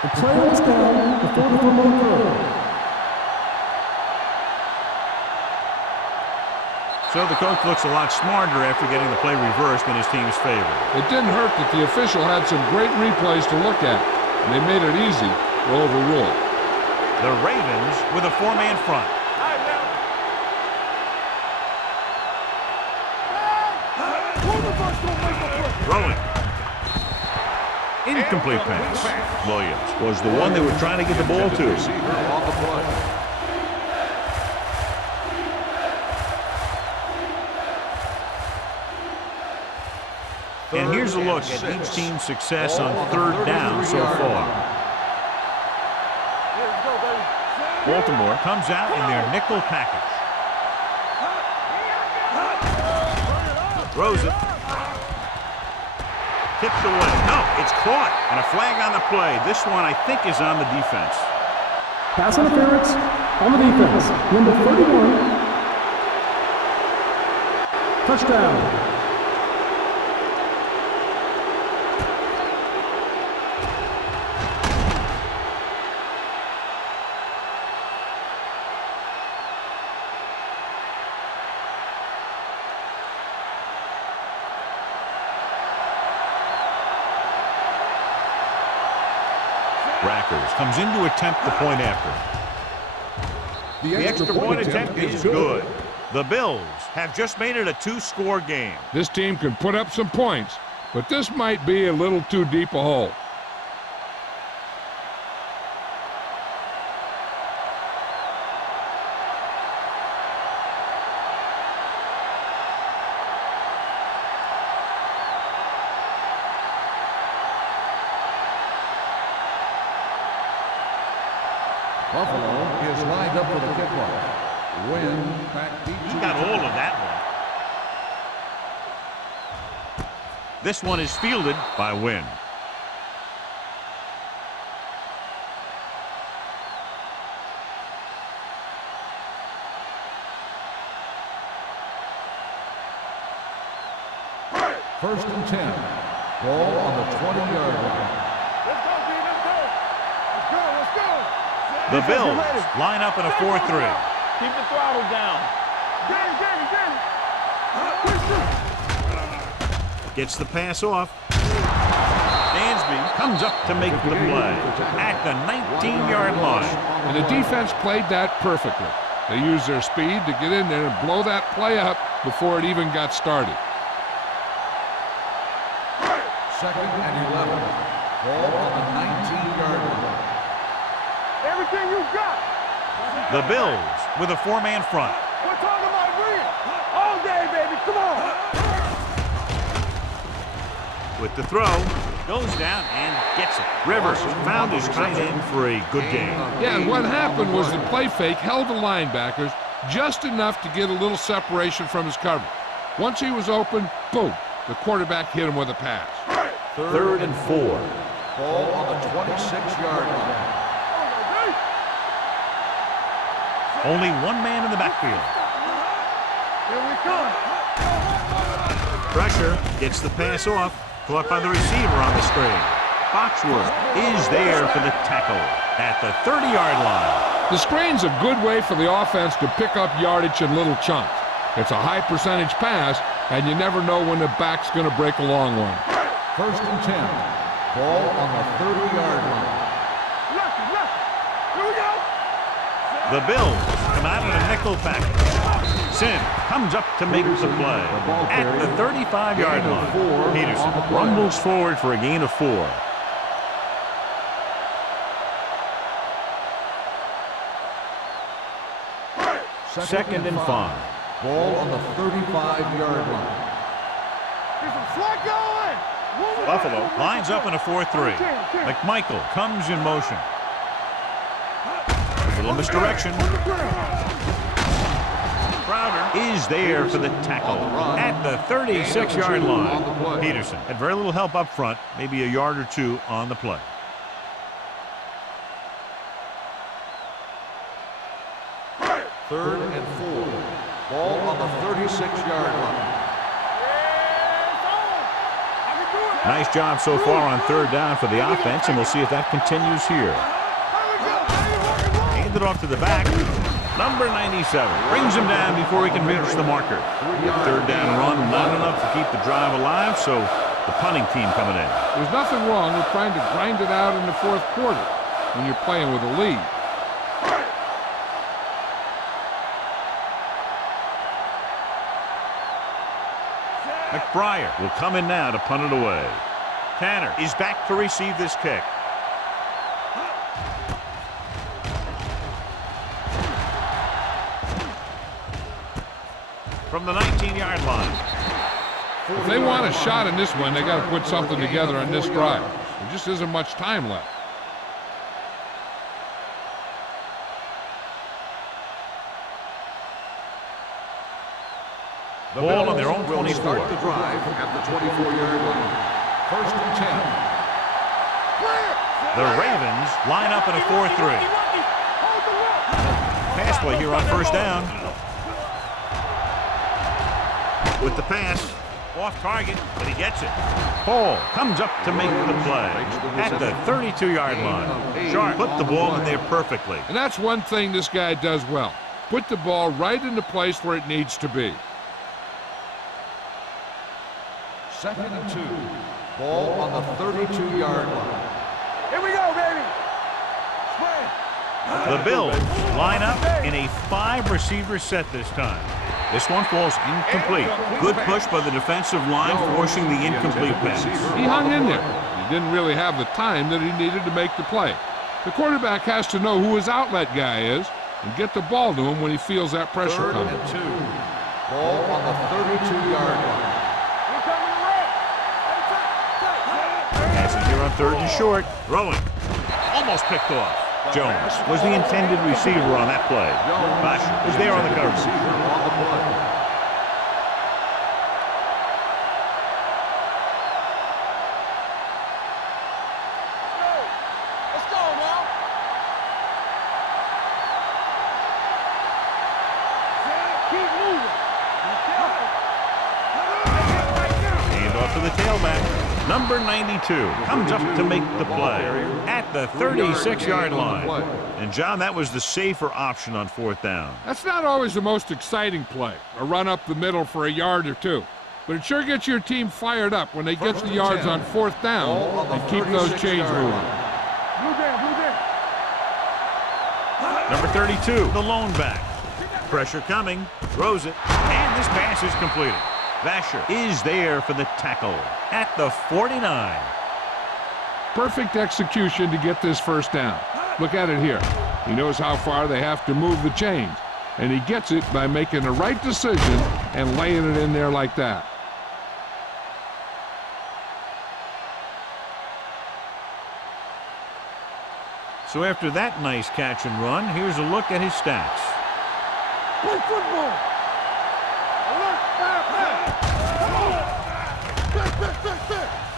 The player is down before the fumble occurred. So the coach looks a lot smarter after getting the play reversed in his team's favor. It didn't hurt that the official had some great replays to look at, and they made it easy to overrule. The Ravens with a 4-man front. Throwing. Incomplete pass. Williams was the one they were trying to get the ball to. And here's a look at each team's success on 3rd down so far. Baltimore comes out in their nickel package. Throws it. Tipped away. No, it's caught. And a flag on the play. This one, I think, is on the defense. Pass interference on the defense. Number 31. Touchdown. Rackers comes in to attempt the point after. The extra point attempt is good. The Bills have just made it a 2-score game. This team can put up some points, but this might be a little too deep a hole. Buffalo is lined up for the kickoff. Wynn back deep. He got all of that one. This one is fielded by Wynn. First and 10. Ball on the 20-yard line. Let's go, B. Let's go. Let's go. Let's go. The Bills line up in a 4-3. Keep the throttle down. Get it. Gets the pass off. Dansby comes up to make the play at the 19-yard line. And the defense played that perfectly. They used their speed to get in there and blow that play up before it even got started. Second and 11. Ball on the 19-yard line. Everything you got. The Bills with a 4-man front. We're talking about win. All day, baby. Come on. With the throw, goes down and gets it. Rivers found his tight end for a good game. Yeah, and what happened was the play fake held the linebackers just enough to get a little separation from his coverage. Once he was open, boom, the quarterback hit him with a pass. Third and 4. Ball on the 26-yard line. Only one man in the backfield. Here we come. Pressure gets the pass off. Caught by the receiver on the screen. Foxworth is there for the tackle at the 30-yard line. The screen's a good way for the offense to pick up yardage in little chunks. It's a high percentage pass, and you never know when the back's going to break a long one. First and 10. Ball on the 30-yard line. Lucky. Here we go. The Bills come out in a nickel package. Sim comes up to make the play at the 35-yard line. Peterson rumbles forward for a gain of 4. Second and 5. Ball on the 35-yard line. There's some slack going. Buffalo lines up in a 4-3. McMichael comes in motion. A little misdirection. Crowder is there for the tackle at the 36-yard line. Peterson had very little help up front, maybe a yard or two on the play. Third and 4. Ball on the 36-yard line. Nice job so far on third down for the offense, and we'll see if that continues here. Handed off to the back. Number 97 brings him down before he can reach the marker. Third down run, not enough to keep the drive alive, so the punting team coming in. There's nothing wrong with trying to grind it out in the fourth quarter when you're playing with a lead. McBriar will come in now to punt it away. Tanner is back to receive this kick. From the 19-yard line. If they want a shot in this one, they got to put something together on this drive. There just isn't much time left. The Ball on their own will 24. start the drive at the 24-yard line. First and 10. The Ravens line up in a 4-3. Pass play here on first down. With the pass, off target, but he gets it. Paul comes up to make the play at the 32-yard line. Sharp put the ball in there perfectly. And that's one thing this guy does well. Put the ball right in the place where it needs to be. Second and 2. Ball on the 32-yard line. Here we go, baby. The Bills line up in a 5-receiver set this time. This one falls incomplete. Good push by the defensive line, forcing the incomplete pass. He hung in there. He didn't really have the time that he needed to make the play. The quarterback has to know who his outlet guy is and get the ball to him when he feels that pressure Third coming. and 2. Ball on the 32-yard line. Passing here on third and short. Throwing. Almost picked off. Jones was the intended receiver on that play. Bosch was there on the coverage. Let's go now. Keep moving. Hand off to for the tailback. Number 92 comes up to make the play at the 36-yard line. And, John, that was the safer option on 4th down. That's not always the most exciting play, a run up the middle for a yard or two. But it sure gets your team fired up when they get the yards on 4th down and keep those chains moving. Number 32, the lone back. Pressure coming, throws it, and this pass is completed. Vasher is there for the tackle at the 49. Perfect execution to get this first down. Look at it here. He knows how far they have to move the chains, and he gets it by making the right decision and laying it in there like that. So after that nice catch and run, here's a look at his stats. Play football.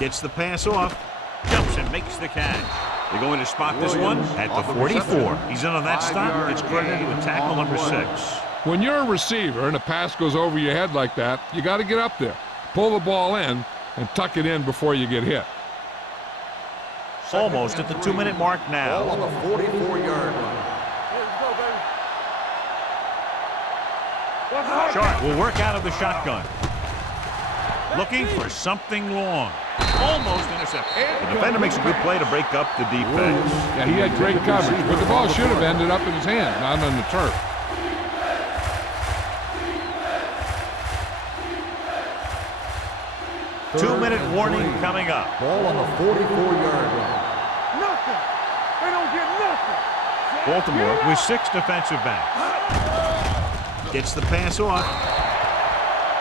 Gets the pass off, jumps and makes the catch. They're going to spot this one at the 44. He's in on that stop. It's credited with tackle number 6. When you're a receiver and a pass goes over your head like that, you got to get up there, pull the ball in, and tuck it in before you get hit. Almost at the 2-minute mark now. Ball on the 44-yard line. Sharp will work out of the shotgun. Looking for something long. Almost intercepted. The defender makes a good play to break up the defense. Yeah, he had great coverage, but the ball should have ended up in his hand, not on the turf. Two-minute warning coming up. Ball on the 44-yard line. Nothing. They don't get nothing. Baltimore with 6 defensive backs. Gets the pass off.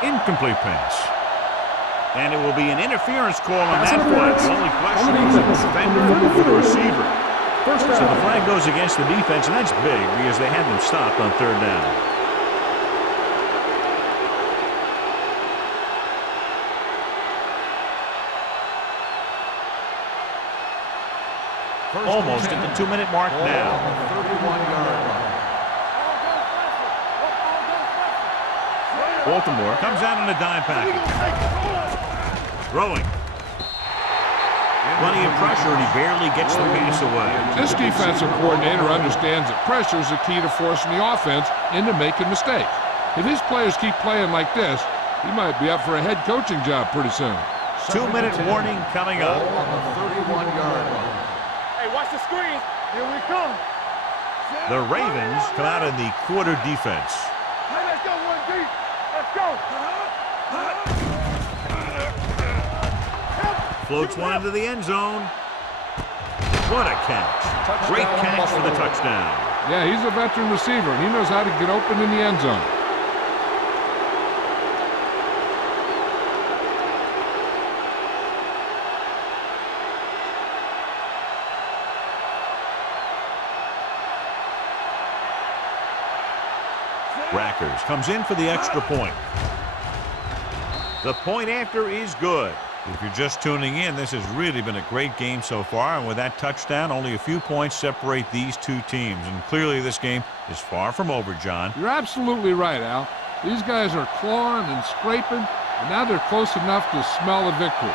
Incomplete pass. And it will be an interference call on that play. The only question is the defender or the receiver. So the flag goes against the defense, and that's big because they had them stopped on 3rd down. Almost at the 2-minute mark now. 31-yard line. Baltimore comes out in a dime package. Throwing. Plenty of pressure, and he barely gets the pass away. This defensive coordinator understands that pressure is the key to forcing the offense into making mistakes. If his players keep playing like this, he might be up for a head coaching job pretty soon. 2-minute warning coming up. Ball on the 31-yard line. Hey, watch the screen. Here we come. The Ravens come out in the quarter defense. Hey, let's go, 1 deep. Let's go. Floats one into the end zone. What a catch. Great catch for the touchdown. Yeah, he's a veteran receiver, and he knows how to get open in the end zone. Rackers comes in for the extra point. The point after is good. If you're just tuning in, this has really been a great game so far, and with that touchdown, only a few points separate these two teams, and clearly this game is far from over, John. You're absolutely right, Al. These guys are clawing and scraping, and now they're close enough to smell a victory.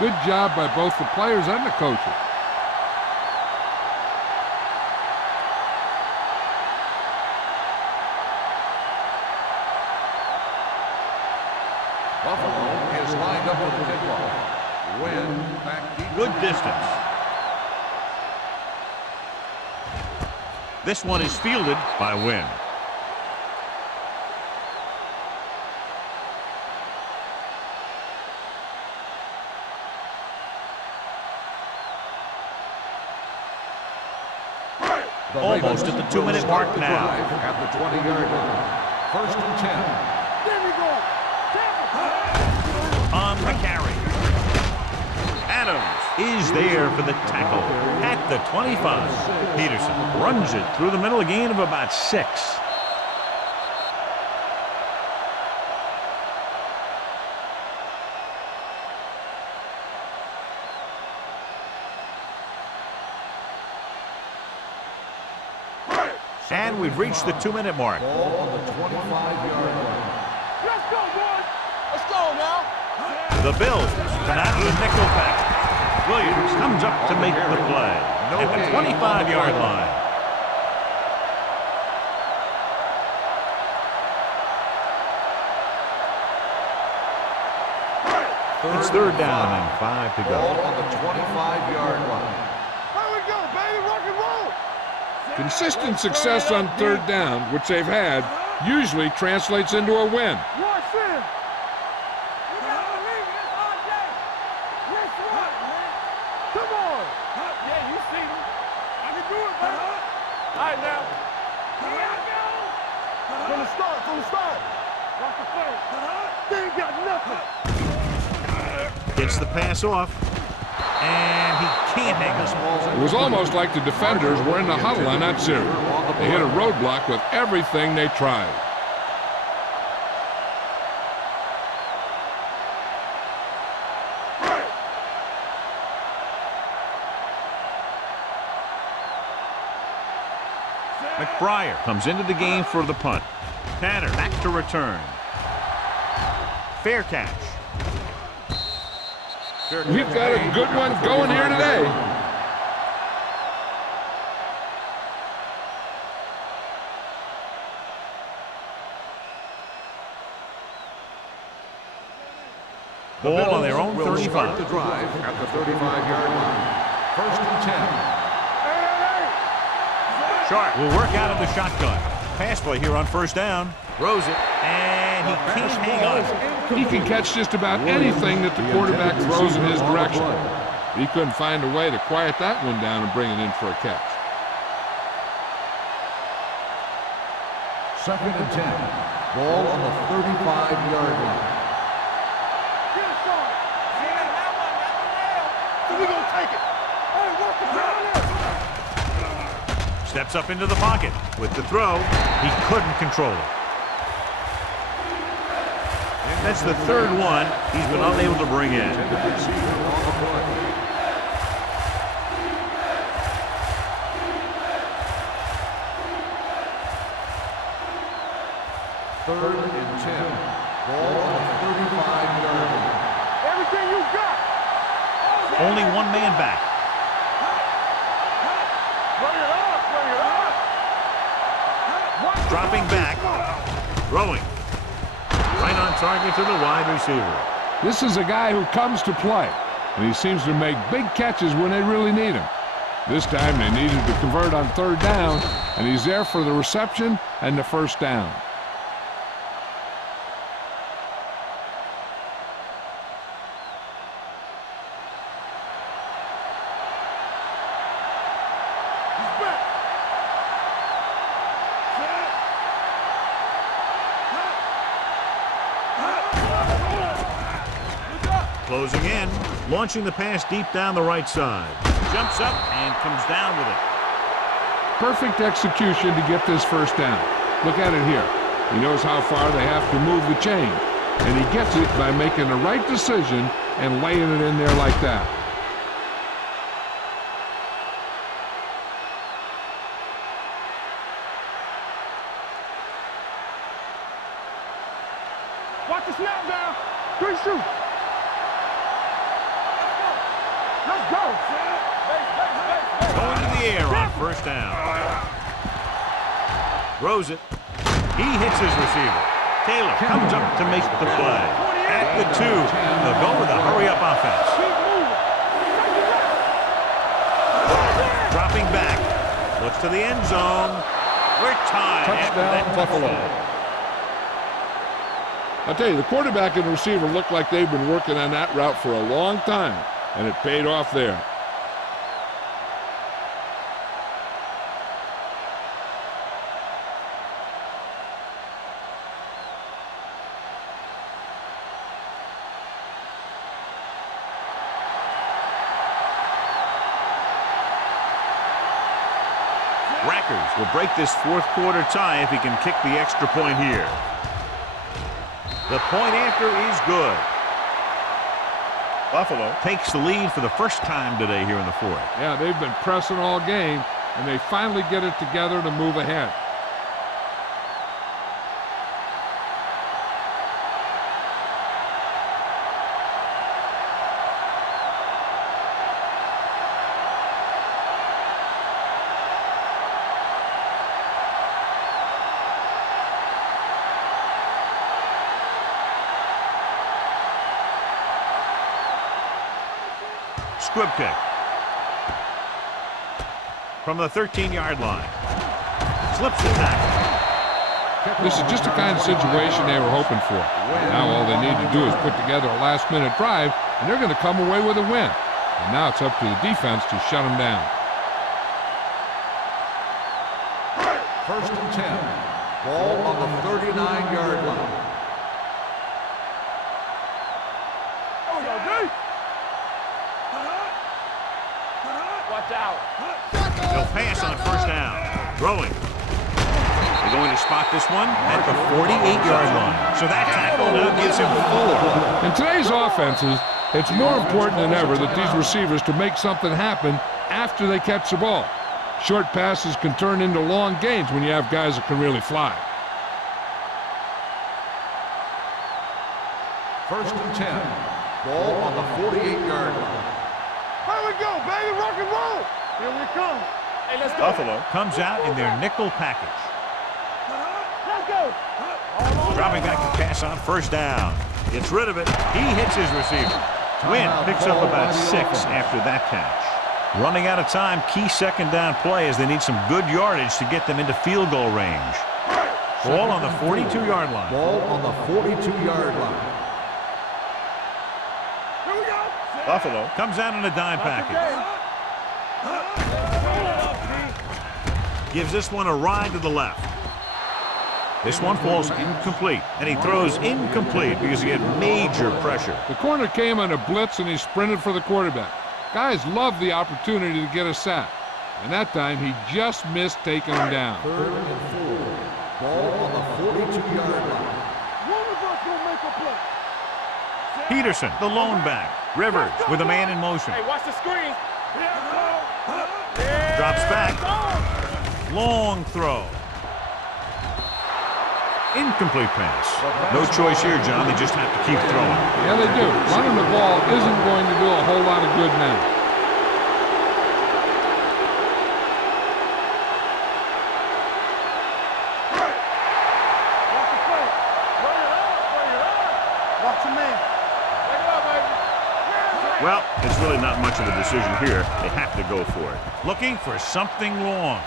Good job by both the players and the coaches. Buffalo is lined up with the kickoff. Wynn back deep. Good distance. This one is fielded by Wynn. Almost at the 2-minute mark now. At the 20-yard line. 1st and 10. There we go. On the carry. Adams is there for the tackle at the 25. Peterson runs it through the middle, a gain of about 6. And we've reached the 2-minute mark. Ball on the 25-yard line. Let's go, boys. Let's go now. The Bills come out of the nickel package. Williams comes up to make the play at the 25-yard line. It's third down and 5 to go. Ball on the 25-yard line. There we go, baby. Rock and roll. Consistent success on third down, which they've had, usually translates into a win. Watch in. You gotta believe it. It's all day. Let's run, man. Come on. Yeah, you see me. I can do it, baby. All right, now. Here I go. From the start. Rock the play. They ain't got nothing. Gets the pass off, and he can't hang this ball. It was almost like the defenders were in the huddle on that series. They hit a roadblock with everything they tried. McBriar comes into the game for the punt. Tanner back to return. Fair catch. We've got a good one going here today. Ball on their own Will start 35. the drive at the 35-yard line. First and 10. Sharp will work out of the shotgun. Pass play here on first down. Throws it, and he can't hang on. He can catch just about anything that the quarterback throws in his direction. He couldn't find a way to quiet that one down and bring it in for a catch. Second and 10. Ball on the 35-yard line. Get it, Sean. Yeah, that one. That's the nail. We gonna take it. Hey, work the down there. Steps up into the pocket. With the throw, he couldn't control it. That's the third one he's been unable to bring in. Third and 10. Ball on the 35-yard line. Everything you got. Only one man back. Bring it up. Dropping back. Throwing. Right on target to the wide receiver. This is a guy who comes to play, and he seems to make big catches when they really need him. This time they needed to convert on third down, and he's there for the reception and the first down. Closing in, launching the pass deep down the right side. Jumps up and comes down with it. Perfect execution to get this first down. Look at it here. He knows how far they have to move the chain, and he gets it by making the right decision and laying it in there like that. Watch the snap down. Good shoot. Let's go. Going to the air on first down. Throws it. He hits his receiver. Taylor comes up to make the play. At the 2, they'll go with a hurry-up offense. Dropping back. Looks to the end zone. We're tied after that Buffalo. I'll tell you, the quarterback and the receiver look like they've been working on that route for a long time, and it paid off there. Rackers will break this fourth quarter tie if he can kick the extra point here. The point after is good. Buffalo takes the lead for the first time today here in the fourth. Yeah, they've been pressing all game, and they finally get it together to move ahead. Squib kick. From the 13-yard line. Slips the tackle. This is just the kind of situation they were hoping for. Now all they need to do is put together a last-minute drive, and they're going to come away with a win. And now it's up to the defense to shut them down. 1st and 10. Ball on the 39-yard line. Watch out. They'll pass on 1st down. Throwing. They're going to spot this one at the 48-yard line. So that tackle now gives him 4. In today's offenses, it's more important than ever that these receivers to make something happen after they catch the ball. Short passes can turn into long gains when you have guys that can really fly. 1st and 10. Ball on the 48-yard line. Here we go, baby. Rock and roll. Here we come. Hey, let's go. Buffalo comes out in their nickel package. Let's go. Dropping back to pass on 1st down. Gets rid of it. He hits his receiver. Wynn picks up about 6 after that catch. Running out of time, key 2nd down play as they need some good yardage to get them into field goal range. Ball on the 42-yard line. Ball on the 42-yard line. Here we go. Buffalo comes out in a dime package. Gives this one a ride to the left. This one falls incomplete, and he throws incomplete because he had major pressure. The corner came on a blitz, and he sprinted for the quarterback. Guys love the opportunity to get a sack. And that time, he just missed taking him down. 3rd and 4. Ball on the 42-yard line. One of us will make a play. Peterson, the lone back. Rivers with a man in motion. Hey, watch the screen. Drops back. Long throw. Incomplete pass. No choice here, John. They just have to keep throwing. Yeah, they do. Running the ball isn't going to do a whole lot of good now. Watch the play. Run it up. Watch your man. Take it up, baby. Well, it's really not much of a decision here. They have to go for it. Looking for something long.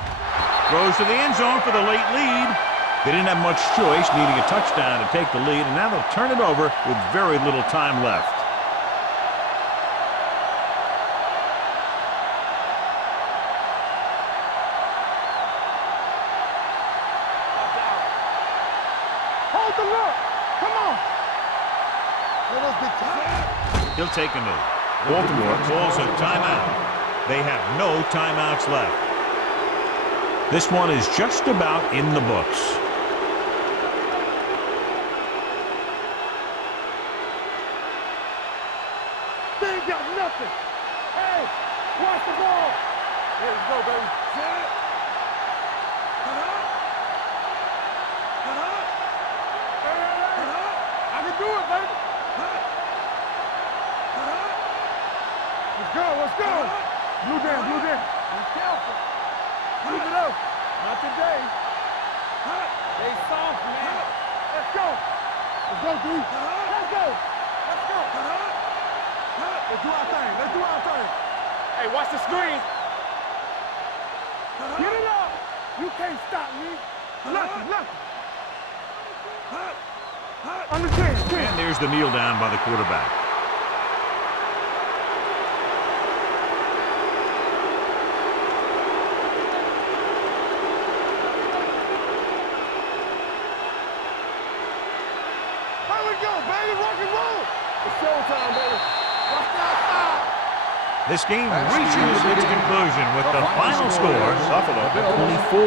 Throws to the end zone for the late lead. They didn't have much choice, needing a touchdown to take the lead, and now they'll turn it over with very little time left. Hold the look. Come on. Let us get tired. He'll take a knee. Baltimore calls a timeout. They have no timeouts left. This one is just about in the books. They ain't got nothing. Hey, watch the ball. Here we go, baby. Set. I can do it, baby. Let's go, let's go. Blue down, blue down. Be careful. Move it up. Not today. They soft, man. Let's go. Let's go, D. Let's go. Let's go. Let's do our thing. Let's do our thing. Hey, watch the screen. Get it up. You can't stop me. Nothing, nothing. Understand. And there's the kneel down by the quarterback. Here we go, baby. Rock and roll. It's showtime, baby. Watch the outside. This game reaches its conclusion with the final score, Buffalo 24,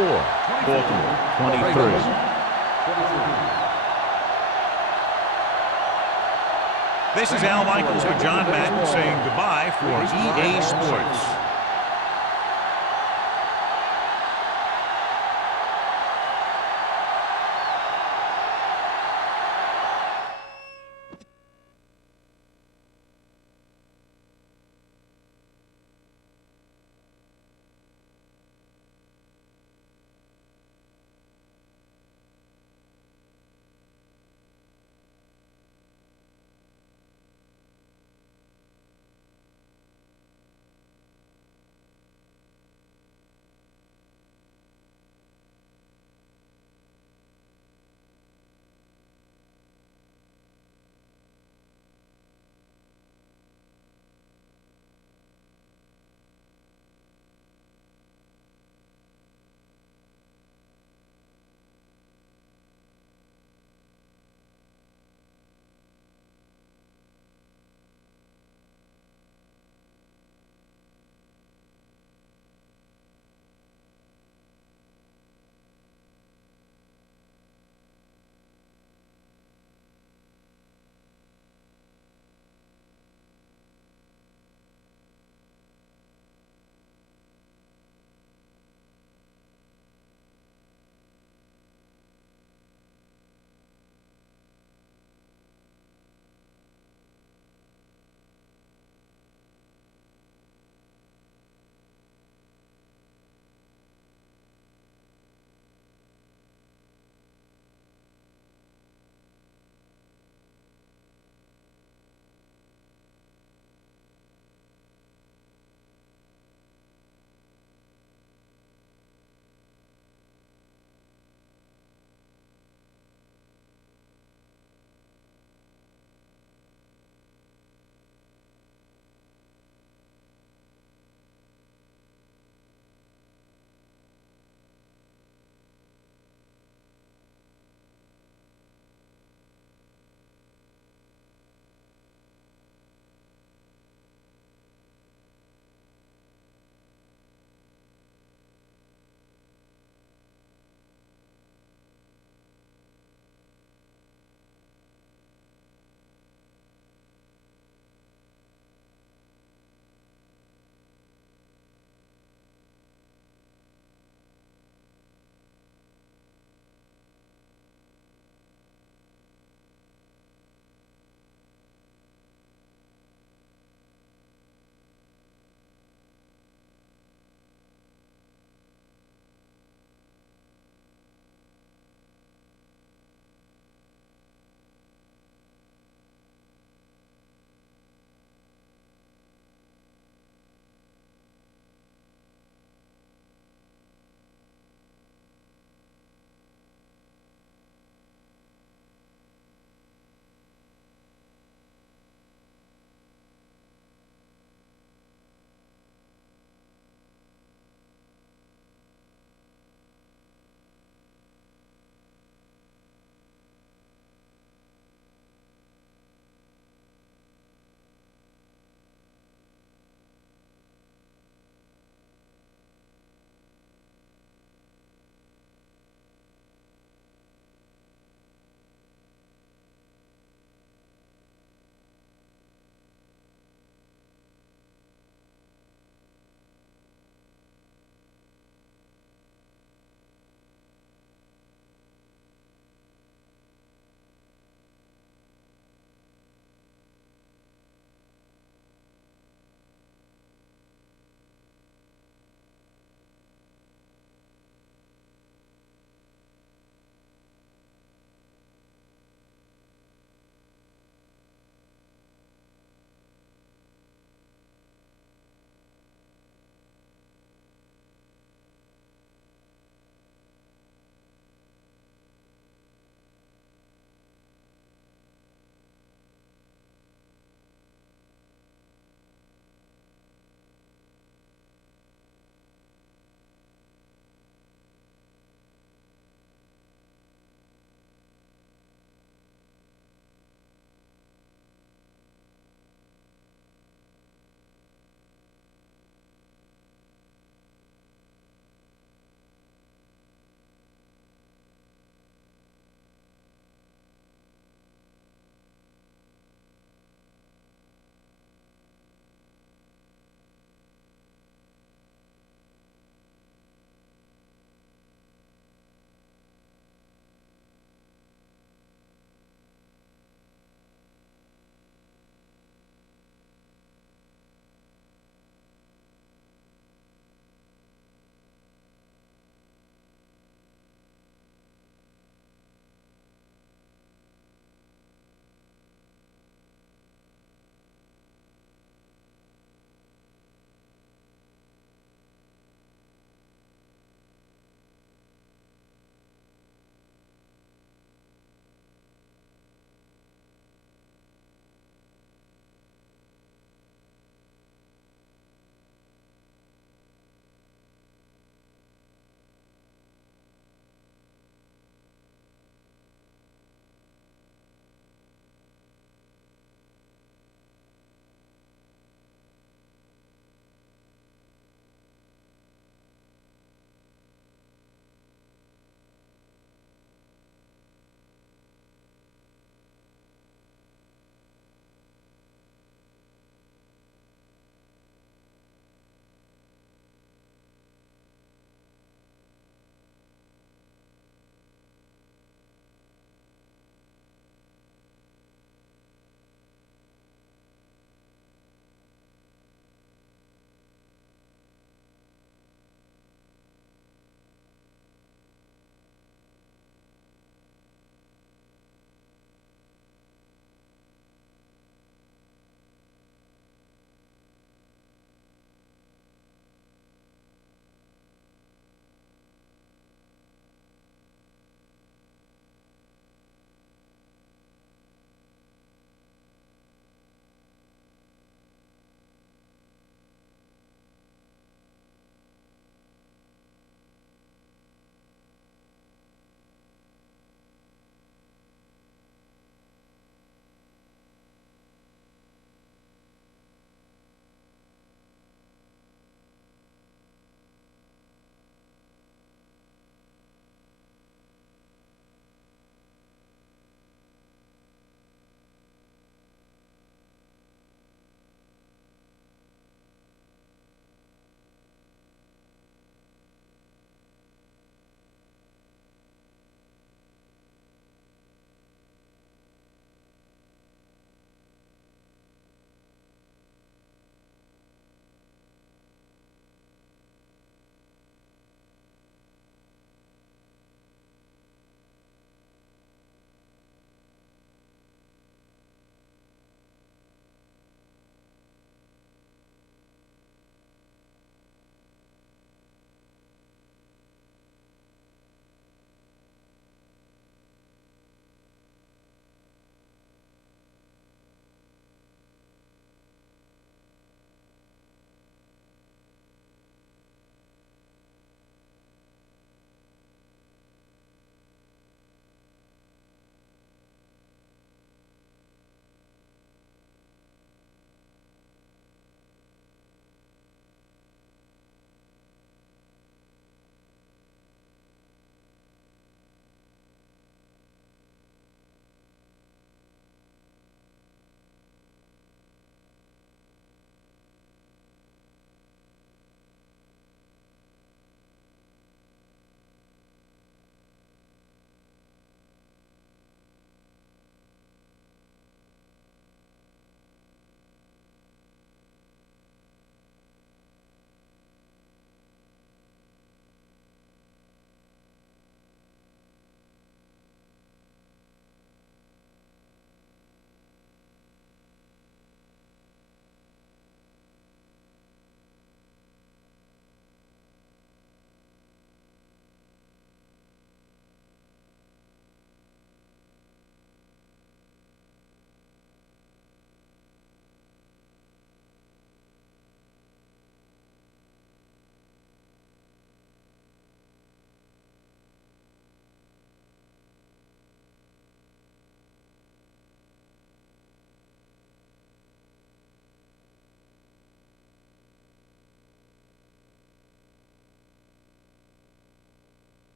Baltimore 23. This is Al Michaels with John Madden saying goodbye for EA Sports.